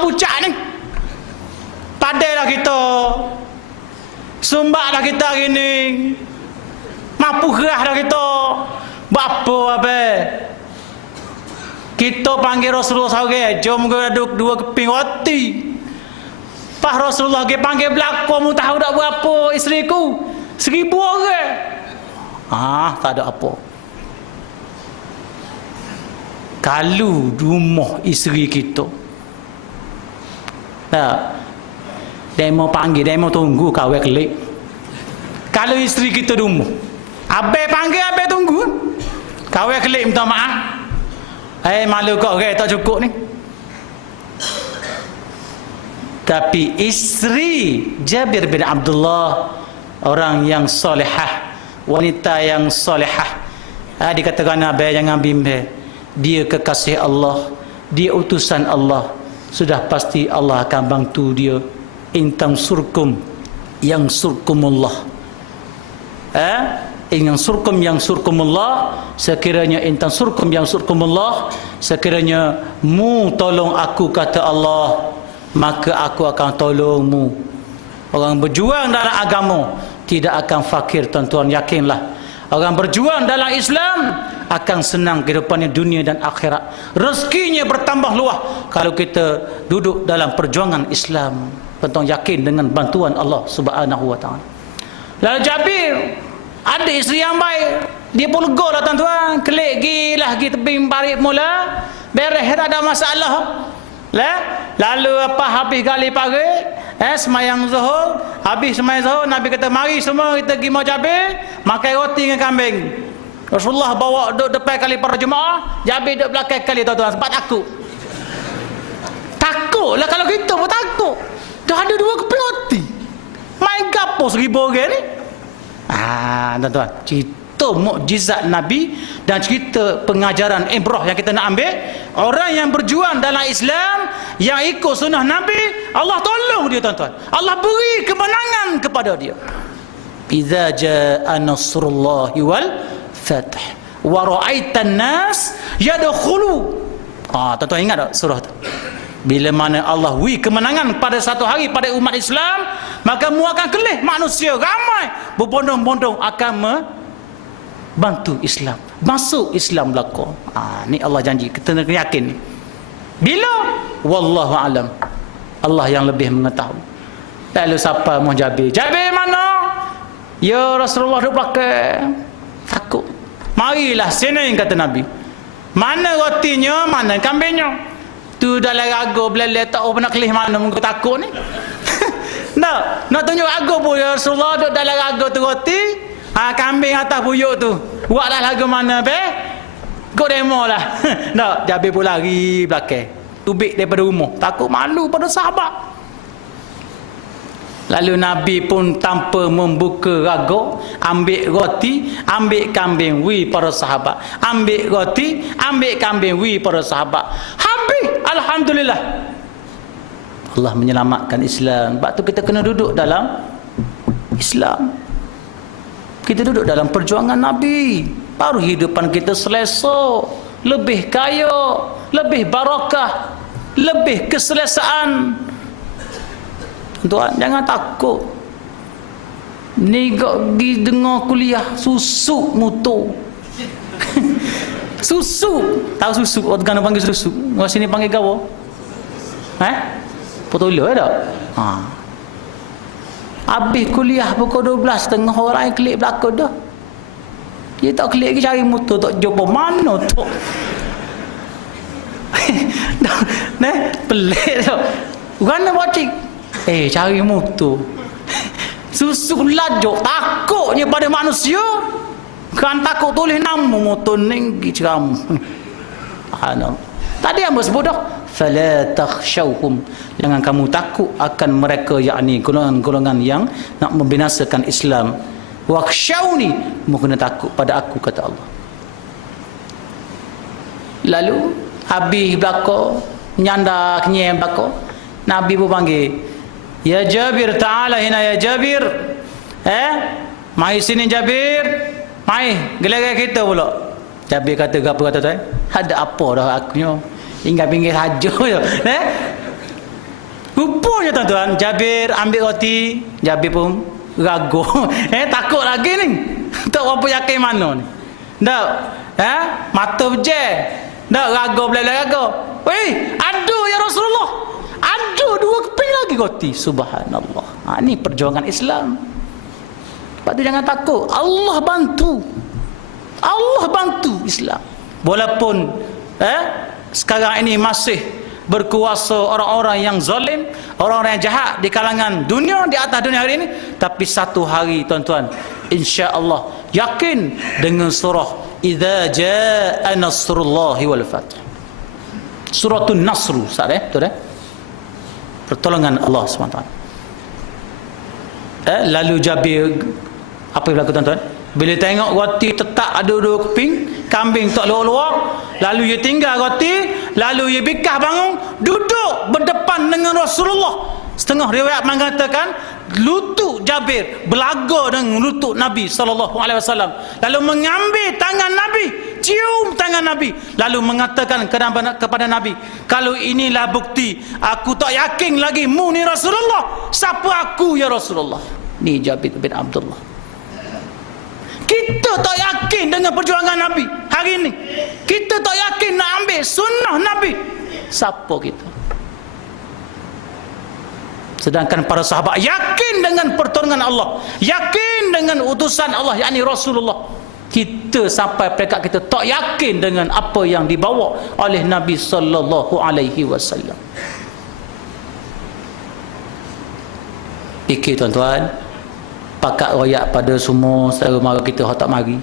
pucak ni. Padai dah kita. Sumbak dah kita hari ni. Mampu gerah dah kita. Bapa apa? Kita panggil Rasulullah SAW, jom duduk dua keping roti. Pas Rasulullah ke panggil belakang, mu tahu tak berapa isteriku? 1000 orang. Tak ada apa. Kalau rumah isteri kita, dia mau panggil, dia mau tunggu kawin kelik. Kalau isteri kita rumah, abai panggil, abai tunggu. Kawin kelik minta maaf. Malu kau tak cukup ni. Tapi isteri Jabir bin Abdullah, orang yang solehah, wanita yang solehah, dikatakan Nabi jangan bimbang, dia kekasih Allah, dia utusan Allah, sudah pasti Allah akan bantu dia. Intam surkum yang surkumullah, yang surkumullah, sekiranya intan surkum yang surkumullah, sekiranya mu tolong aku kata Allah, maka aku akan tolongmu. Orang berjuang dalam agama tidak akan fakir, tuan-tuan, yakinlah. Orang berjuang dalam Islam akan senang kehidupannya dunia dan akhirat. Rezekinya bertambah luas kalau kita duduk dalam perjuangan Islam. Tuan-tuan yakin dengan bantuan Allah Subhanahu wa taala. Lalu Jabir ada isteri yang baik, dia pun lega lah tuan-tuan, kelik gilah gitu tebing parit mula, beres tak ada masalah. Lalu habis gali parit, semayang zuhur, habis semayang zuhur Nabi kata mari semua kita pergi mau Jabir makan roti dengan kambing. Rasulullah bawa duduk depan kali para jemaah, Jabir duduk belakang kali tuan-tuan, sebab takutlah kalau kita pun takut. Dah ada 2 keping roti, main gapo 1000 orang ni. Tuan-tuan, cerita mukjizat Nabi dan cerita pengajaran ibrah yang kita nak ambil. Orang yang berjuang dalam Islam, yang ikut sunnah Nabi, Allah tolong dia tuan-tuan. Allah beri kemenangan kepada dia. Idza jaa nasrullahi wal fath wa ra'aitan nas yadkhulu. Tuan-tuan ingat tak surah tu? Bila mana Allah beri kemenangan pada satu hari pada umat Islam, maka mu akan kelih manusia ramai berbondong-bondong akan membantu Islam, masuk Islam belaka. Ni Allah janji, kita kena yakin ni. Bila? Wallahu alam. Allah yang lebih mengetahui. Lalu siapa mau Jabir? Jabir mana? Ya Rasulullah duduk belakang. Takut. Marilah sini kata Nabi. Mana rotinya, mana kambingnya? Tu dalam raga belal tak pernah kelih mana muka takut ni. Nak tunjuk raga pun ya Rasulullah duduk dalam raga tu roti, kambing atas buyuk tu. Buatlah lagu mana be? Kau demo lah. Nak Jabir pun lari belakang. Tubik daripada rumah, takut malu pada sahabat. Lalu Nabi pun tanpa membuka raga, ambil roti, ambil kambing, wi para sahabat. Ambil roti, ambil kambing, wi para sahabat. Habis, alhamdulillah. Allah menyelamatkan Islam. Sebab tu kita kena duduk dalam Islam. Kita duduk dalam perjuangan Nabi, baru hidupan kita selesa, lebih kaya, lebih barakah, lebih keselesaan. Tuan, jangan takut. Ni pergi dengar kuliah susuk motor. Susuk. Tahu susuk? Orang Terengganu panggil susuk. Orang sini panggil gawa. Potolo tak? Habis kuliah pukul 12 tengah orang klik belakang dah. Dia tak klik lagi cari motor, tak jumpa mana tu. Pelik tu. Bukan nak watching. Cari motor. Susuk lajuk, takutnya pada manusia. Kan takut tulis nama motor ni ceram. Tadi yang sebut dah, fala takhshawhum, jangan kamu takut akan mereka, yakni golongan-golongan yang nak membinasakan Islam. Wakhshawni, kamu kena takut pada aku, kata Allah. Lalu habis belakang, nyanda kenyam belakang, Nabi pun panggil, ya Jabir, ta'ala hina ya Jabir. Mai sini Jabir. Mai, gelar kita pula. Jabir kata, apa kata tu? Ada apa dah akunya? Tinggal pinggir saja je. Rupanya tuan-tuan, Jabir ambil roti, Jabir pun ragu. Takut lagi ni. Tak apa yakin mana ni. Tak. Mata berjaya. Tak ragu boleh ragu. Weh, ada ya Rasulullah. Ada 2 keping lagi roti. Subhanallah. Ini perjuangan Islam. Sebab tu jangan takut. Allah bantu. Allah bantu Islam. Walaupun sekarang ini masih berkuasa orang-orang yang zalim, orang-orang yang jahat di kalangan dunia, di atas dunia hari ini, tapi satu hari tuan-tuan, insya-Allah yakin dengan surah Idza jaa nasrullahi wal fath. Suratul Nasr, betul pertolongan Allah SWT. Lalu Jabir apa yang berlaku tuan-tuan? Bila tengok roti tetap ada 2 keping, kambing tak luar-luar, lalu ia tinggal roti, lalu ia bikah bangun, duduk berdepan dengan Rasulullah. Setengah riwayat mengatakan lutut Jabir berlaga dengan lutut Nabi SAW, lalu mengambil tangan Nabi, cium tangan Nabi, lalu mengatakan kepada Nabi, kalau inilah bukti aku tak yakin lagi mu ni Rasulullah, siapa aku ya Rasulullah? Ni Jabir bin Abdullah. Kita tak yakin dengan perjuangan Nabi hari ini. Kita tak yakin nak ambil sunnah Nabi. Siapa kita? Sedangkan para sahabat yakin dengan pertolongan Allah, yakin dengan utusan Allah, yakni Rasulullah. Kita sampai peringkat kita tak yakin dengan apa yang dibawa oleh Nabi sallallahu alaihi wasallam. Fikir tuan-tuan, pakat royak pada semua saudara mara kita yang tak mari,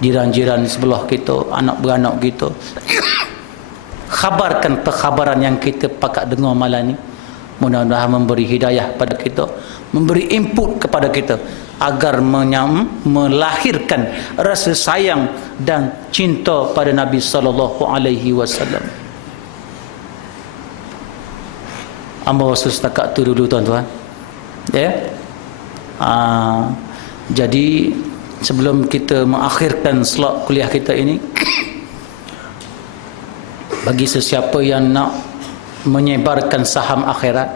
jiran-jiran sebelah kita, anak beranak kita. Khabarkan perkhabaran yang kita pakat dengar malam ni. Mudah-mudahan memberi hidayah pada kita, memberi input kepada kita agar melahirkan rasa sayang dan cinta pada Nabi sallallahu alaihi wasallam. Amba rasa setakat tu dulu tuan-tuan. Jadi sebelum kita mengakhirkan slot kuliah kita ini, bagi sesiapa yang nak menyebarkan saham akhirat,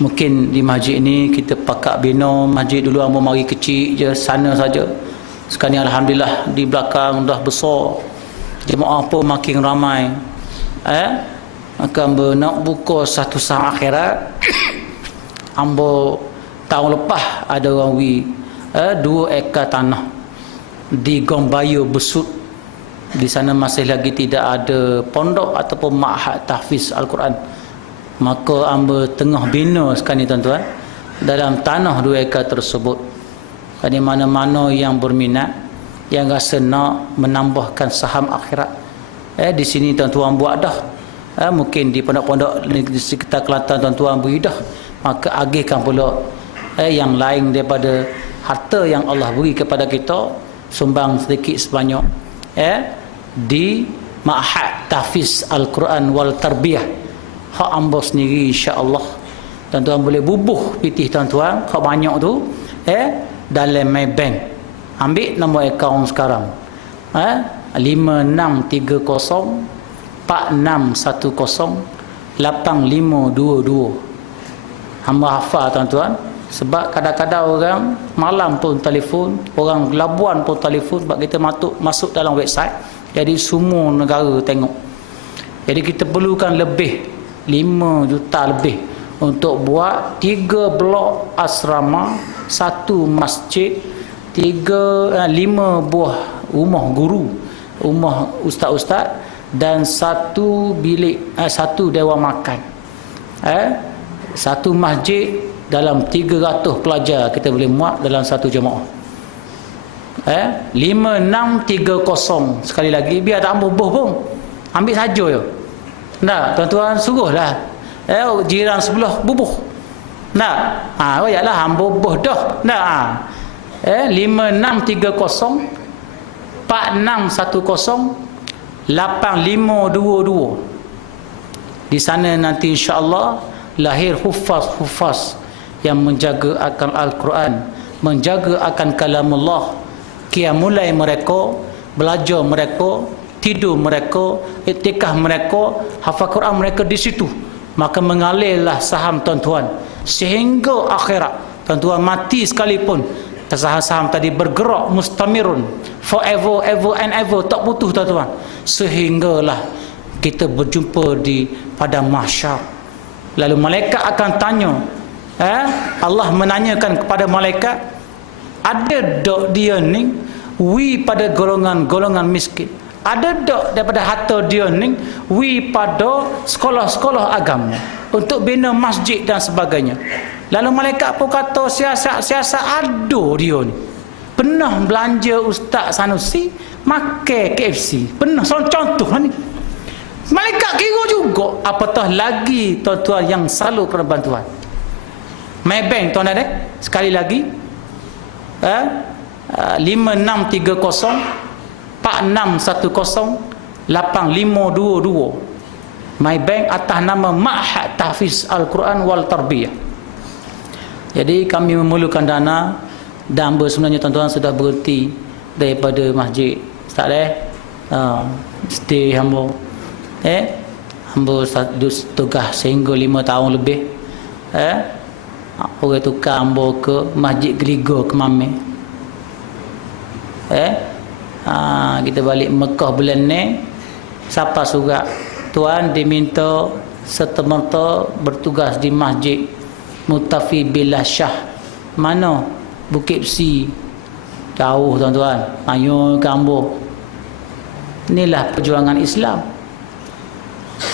mungkin di masjid ini kita pakak bina masjid dulu, amba mari kecil je sana saja. Sekarang alhamdulillah di belakang dah besar, jemaah pun makin ramai. Maka amba nak buka satu saham akhirat. Amba tahun lepas ada orang 2 ekar tanah di Gombayu Besut. Di sana masih lagi tidak ada pondok ataupun ma'had tahfiz Al-Quran. Maka amba tengah bina sekarang ni tuan-tuan dalam tanah 2 ekar tersebut. Di mana-mana yang berminat, yang rasa nak menambahkan saham akhirat, di sini tuan-tuan buat dah. Mungkin di pondok-pondok di sekitar Kelantan tuan-tuan beri dah. Maka agihkan pula yang lain daripada harta yang Allah beri kepada kita, sumbang sedikit sebanyak di Ma'had Tahfiz Al-Quran wal Tarbiyah hak amba sendiri, insya-Allah tuan-tuan boleh bubuh pitih tuan-tuan hak banyak tu dalam Maybank. Ambil nombor akaun sekarang 5630 4610 8522. Hamba hafal tuan-tuan, sebab kadang-kadang orang malam pun telefon, orang Labuan pun telefon, sebab kita masuk dalam website, jadi semua negara tengok. Jadi kita perlukan lebih 5 juta lebih untuk buat 3 blok asrama, 1 masjid, 5 buah rumah guru, rumah ustaz-ustaz, dan 1 bilik, 1 dewan makan, 1 masjid dalam 300 pelajar kita boleh muat dalam satu jemaah. 5630 sekali lagi, biar tak ambil boh pun, ambil saja je. Nah, tuan-tuan suruhlah jiran sebelah bubuh. Nah, royaklah ambil boh dah. Nah, 5630 4610 8522. Di sana nanti insya-Allah lahir hufaz-hufaz yang menjaga akan Al-Quran, menjaga akan kalamullah, qiyamulai mereka, belajar mereka tidur mereka, iktikaf mereka, hafal Quran mereka di situ. Maka mengalirlah saham tuan-tuan sehingga akhirat. Tuan-tuan mati sekalipun, saham tadi bergerak mustamirun, forever, ever and ever, tak putus tuan-tuan. Sehinggalah kita berjumpa di padang mahsyar. Lalu malaikat akan tanya, Allah menanyakan kepada malaikat, ada tak dia ni pada golongan miskin? Ada tak daripada harta dia ni pada sekolah-sekolah agama untuk bina masjid dan sebagainya? Lalu malaikat pun kata, siasat ada dia ni. Pernah belanja Ustaz Sanusi makan KFC. Pernah, contoh ni. Malaikat kira juga. Apatah lagi tuan-tuan yang selalu pernah bantuan. Maybank tuan ada sekali lagi 5630 4610 8522. Maybank atas nama Ma'had Tahfiz Al-Quran wal Tarbiyah. Jadi kami memerlukan dana, dan sebenarnya tuan-tuan sudah berhenti daripada masjid. Tak ada stay hamba hamba tugas sehingga 5 tahun lebih. Orang tukar hamba ke Masjid Geliga ke Mame. Kita balik Mekah bulan ni, siapa surat tuan diminta serta-merta bertugas di Masjid Mutafi Billah Shah. Mana? Bukit Besi. Jauh tuan-tuan. Ayo ke hamba. Inilah perjuangan Islam.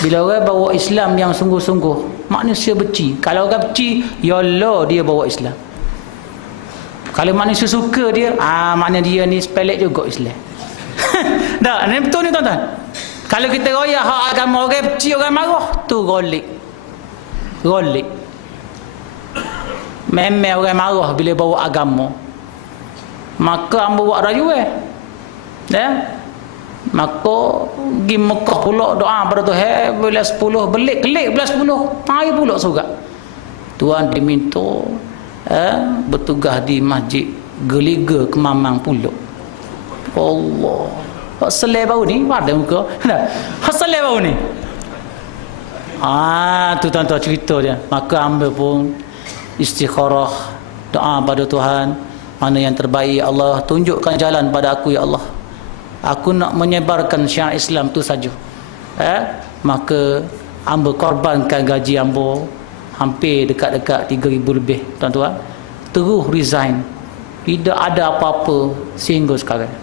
Bila orang bawa Islam yang sungguh-sungguh, manusia benci. Kalau orang benci, ya Allah, dia bawa Islam. Kalau manusia suka dia, maknanya dia ni sepelek juga Islam. Dah, ni betul ni tuan-tuan. Kalau kita royak hak agama, orang benci, orang marah, tu golik. Memang orang marah bila bawa agama. Maka hamba buat rayuan. Maka pergi Mekah pula doa pada Tuhan bila 10 belik kelik bila 10 hari pula surat. Tuan diminta bertugas di Masjid Geliga Kemamang pula. Allah. Hak selai bau ni pada muka. Hak selai bau ni. Tu tuan-tuan cerita dia. Maka hamba pun istikharah, doa pada Tuhan, mana yang terbaik. Allah tunjukkan jalan pada aku ya Allah. Aku nak menyebarkan syiar Islam tu saja. Maka hamba korbankan gaji hamba hampir dekat-dekat 3,000 lebih tuan-tuan. Terus resign. Tidak ada apa-apa sehingga sekarang.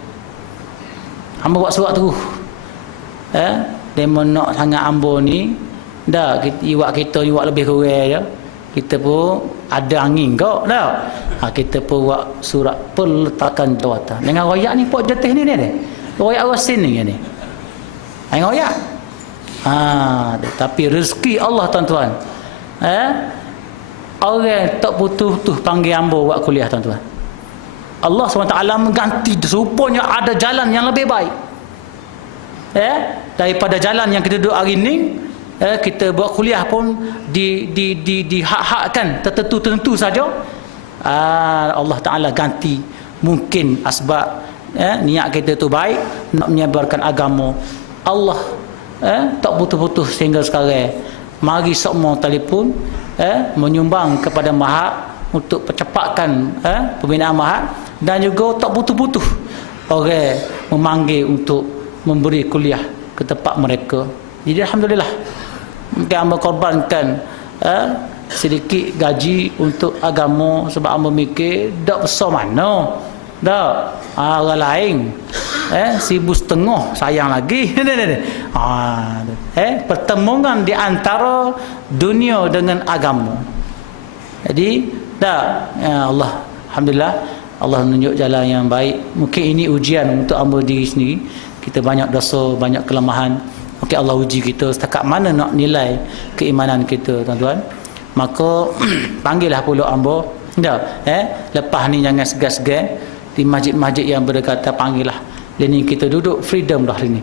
Hamba buat surat terus. Dia nak sangat hamba ni. Dah kita iwak lebih kurang je. Kita pun ada angin kau dah. Kita pun buat surat peletakan jawatan. Dengan royak ni pok jatih ni dia. Royak Rasin ni ni. Royak. Tapi rezeki Allah tuan-tuan. Orang tak putus-putus panggil hamba buat kuliah tuan-tuan. Allah SWT mengganti, rupanya ada jalan yang lebih baik. Daripada jalan yang kita duduk hari ni, kita buat kuliah pun dihak-hakkan tertentu saja. Allah Ta'ala ganti. Mungkin asbab niat kita tu baik, nak menyebarkan agama. Allah tak putus-putus sehingga sekarang. Mari semua telefon menyumbang kepada Mahat untuk percepatkan pembinaan Mahat, dan juga tak putus-putus orang memanggil untuk memberi kuliah ke tempat mereka. Jadi alhamdulillah, mungkin hamba korbankan sedikit gaji untuk agama, sebab hamba mikir tak besar mana dah orang lain 1,500 sayang lagi. Pertemuan di antara dunia dengan agama. Jadi Allah, alhamdulillah, Allah menunjuk jalan yang baik. Mungkin ini ujian untuk hamba diri sendiri. Kita banyak dosa, banyak kelemahan. Mungkin Allah uji kita setakat mana nak nilai keimanan kita tuan-tuan. Maka panggillah pula hamba. Lepas ni jangan segan-segan. Di masjid-masjid yang berdekatan panggillah. Ini kita duduk freedom dah ini.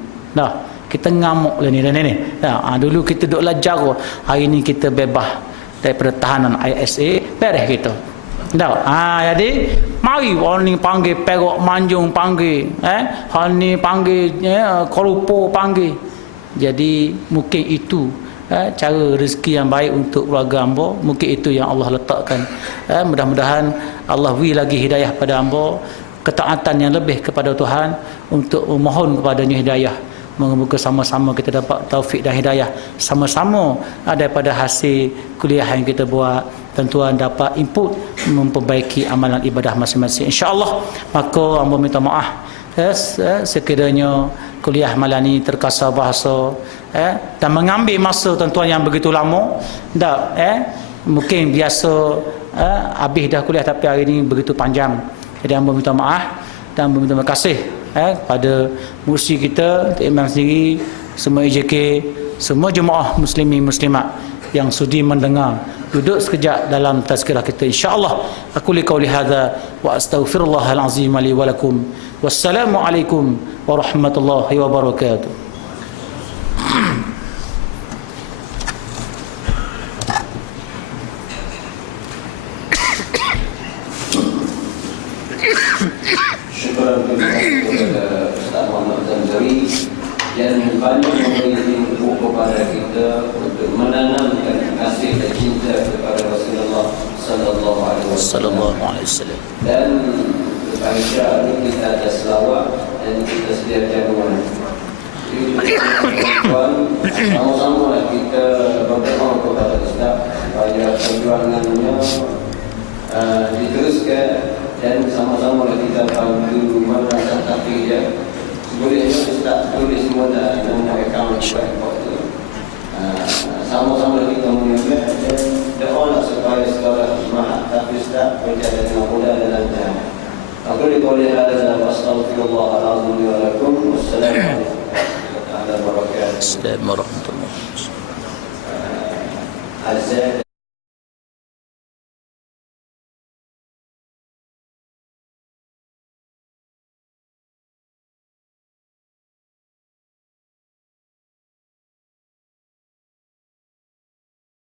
Kita ngamuk lah ni. Dulu kita duduk lajar. Hari ni kita bebas daripada tahanan ISA. Beres kita. Tak. Jadi mari orang ni panggil Perak Manjung panggil, hal ni panggil Korupo panggil. Jadi mungkin itu cara rezeki yang baik untuk keluarga hamba, mungkin itu yang Allah letakkan. Mudah-mudahan Allah beri lagi hidayah pada hamba, ketaatan yang lebih kepada Tuhan untuk memohon kepadanya hidayah. Moga-moga sama-sama kita dapat taufik dan hidayah sama-sama daripada hasil kuliah yang kita buat. Tuan-tuan dapat input memperbaiki amalan ibadah masing-masing, insya-Allah. Maka hamba minta maaf sekiranya kuliah malam ni terkasar bahasa dan mengambil masa tuan-tuan yang begitu lama. Tak, mungkin biasa habis dah kuliah, tapi hari ni begitu panjang. Jadi hamba minta maaf dan hamba minta terima kasih pada musi kita, imam sendiri, semua IJK, semua jemaah muslimin muslimat yang sudi mendengar. Duduk sekejap dalam tazkirah kita, insya-Allah. Aku li qauli hadza wa astaghfirullahal azim li wa lakum. Wassalamu alaikum warahmatullahi wabarakatuh. Syukuran kepada Ustaz Muhammad Zamzari yang banyak memberi ilmu kepada kita untuk menanamkan kasih dan cinta kepada Rasulullah Sallallahu Alaihi Wasallam. Dan pada syarat ini kita ada selawat dan kita sedia jamuan. Sama-sama kita berdoa kepada Ustaz supaya perjuangannya diteruskan dan sama-sama kita bantu madrasah tafidiyah. Bolehnya Ustaz tulis semua dalam akaun itu. Sama-sama kita mengambil dan doalah supaya sekolah Mahat Hafiz Ustaz berjalan dengan mudah dan lancar. Aku boleh ada astaghfirullahalazim wa lakum. Wassalamualaikum warahmatullahi wabarakatuh. Assalamualaikum warahmatullahi wabarakatuh. Azza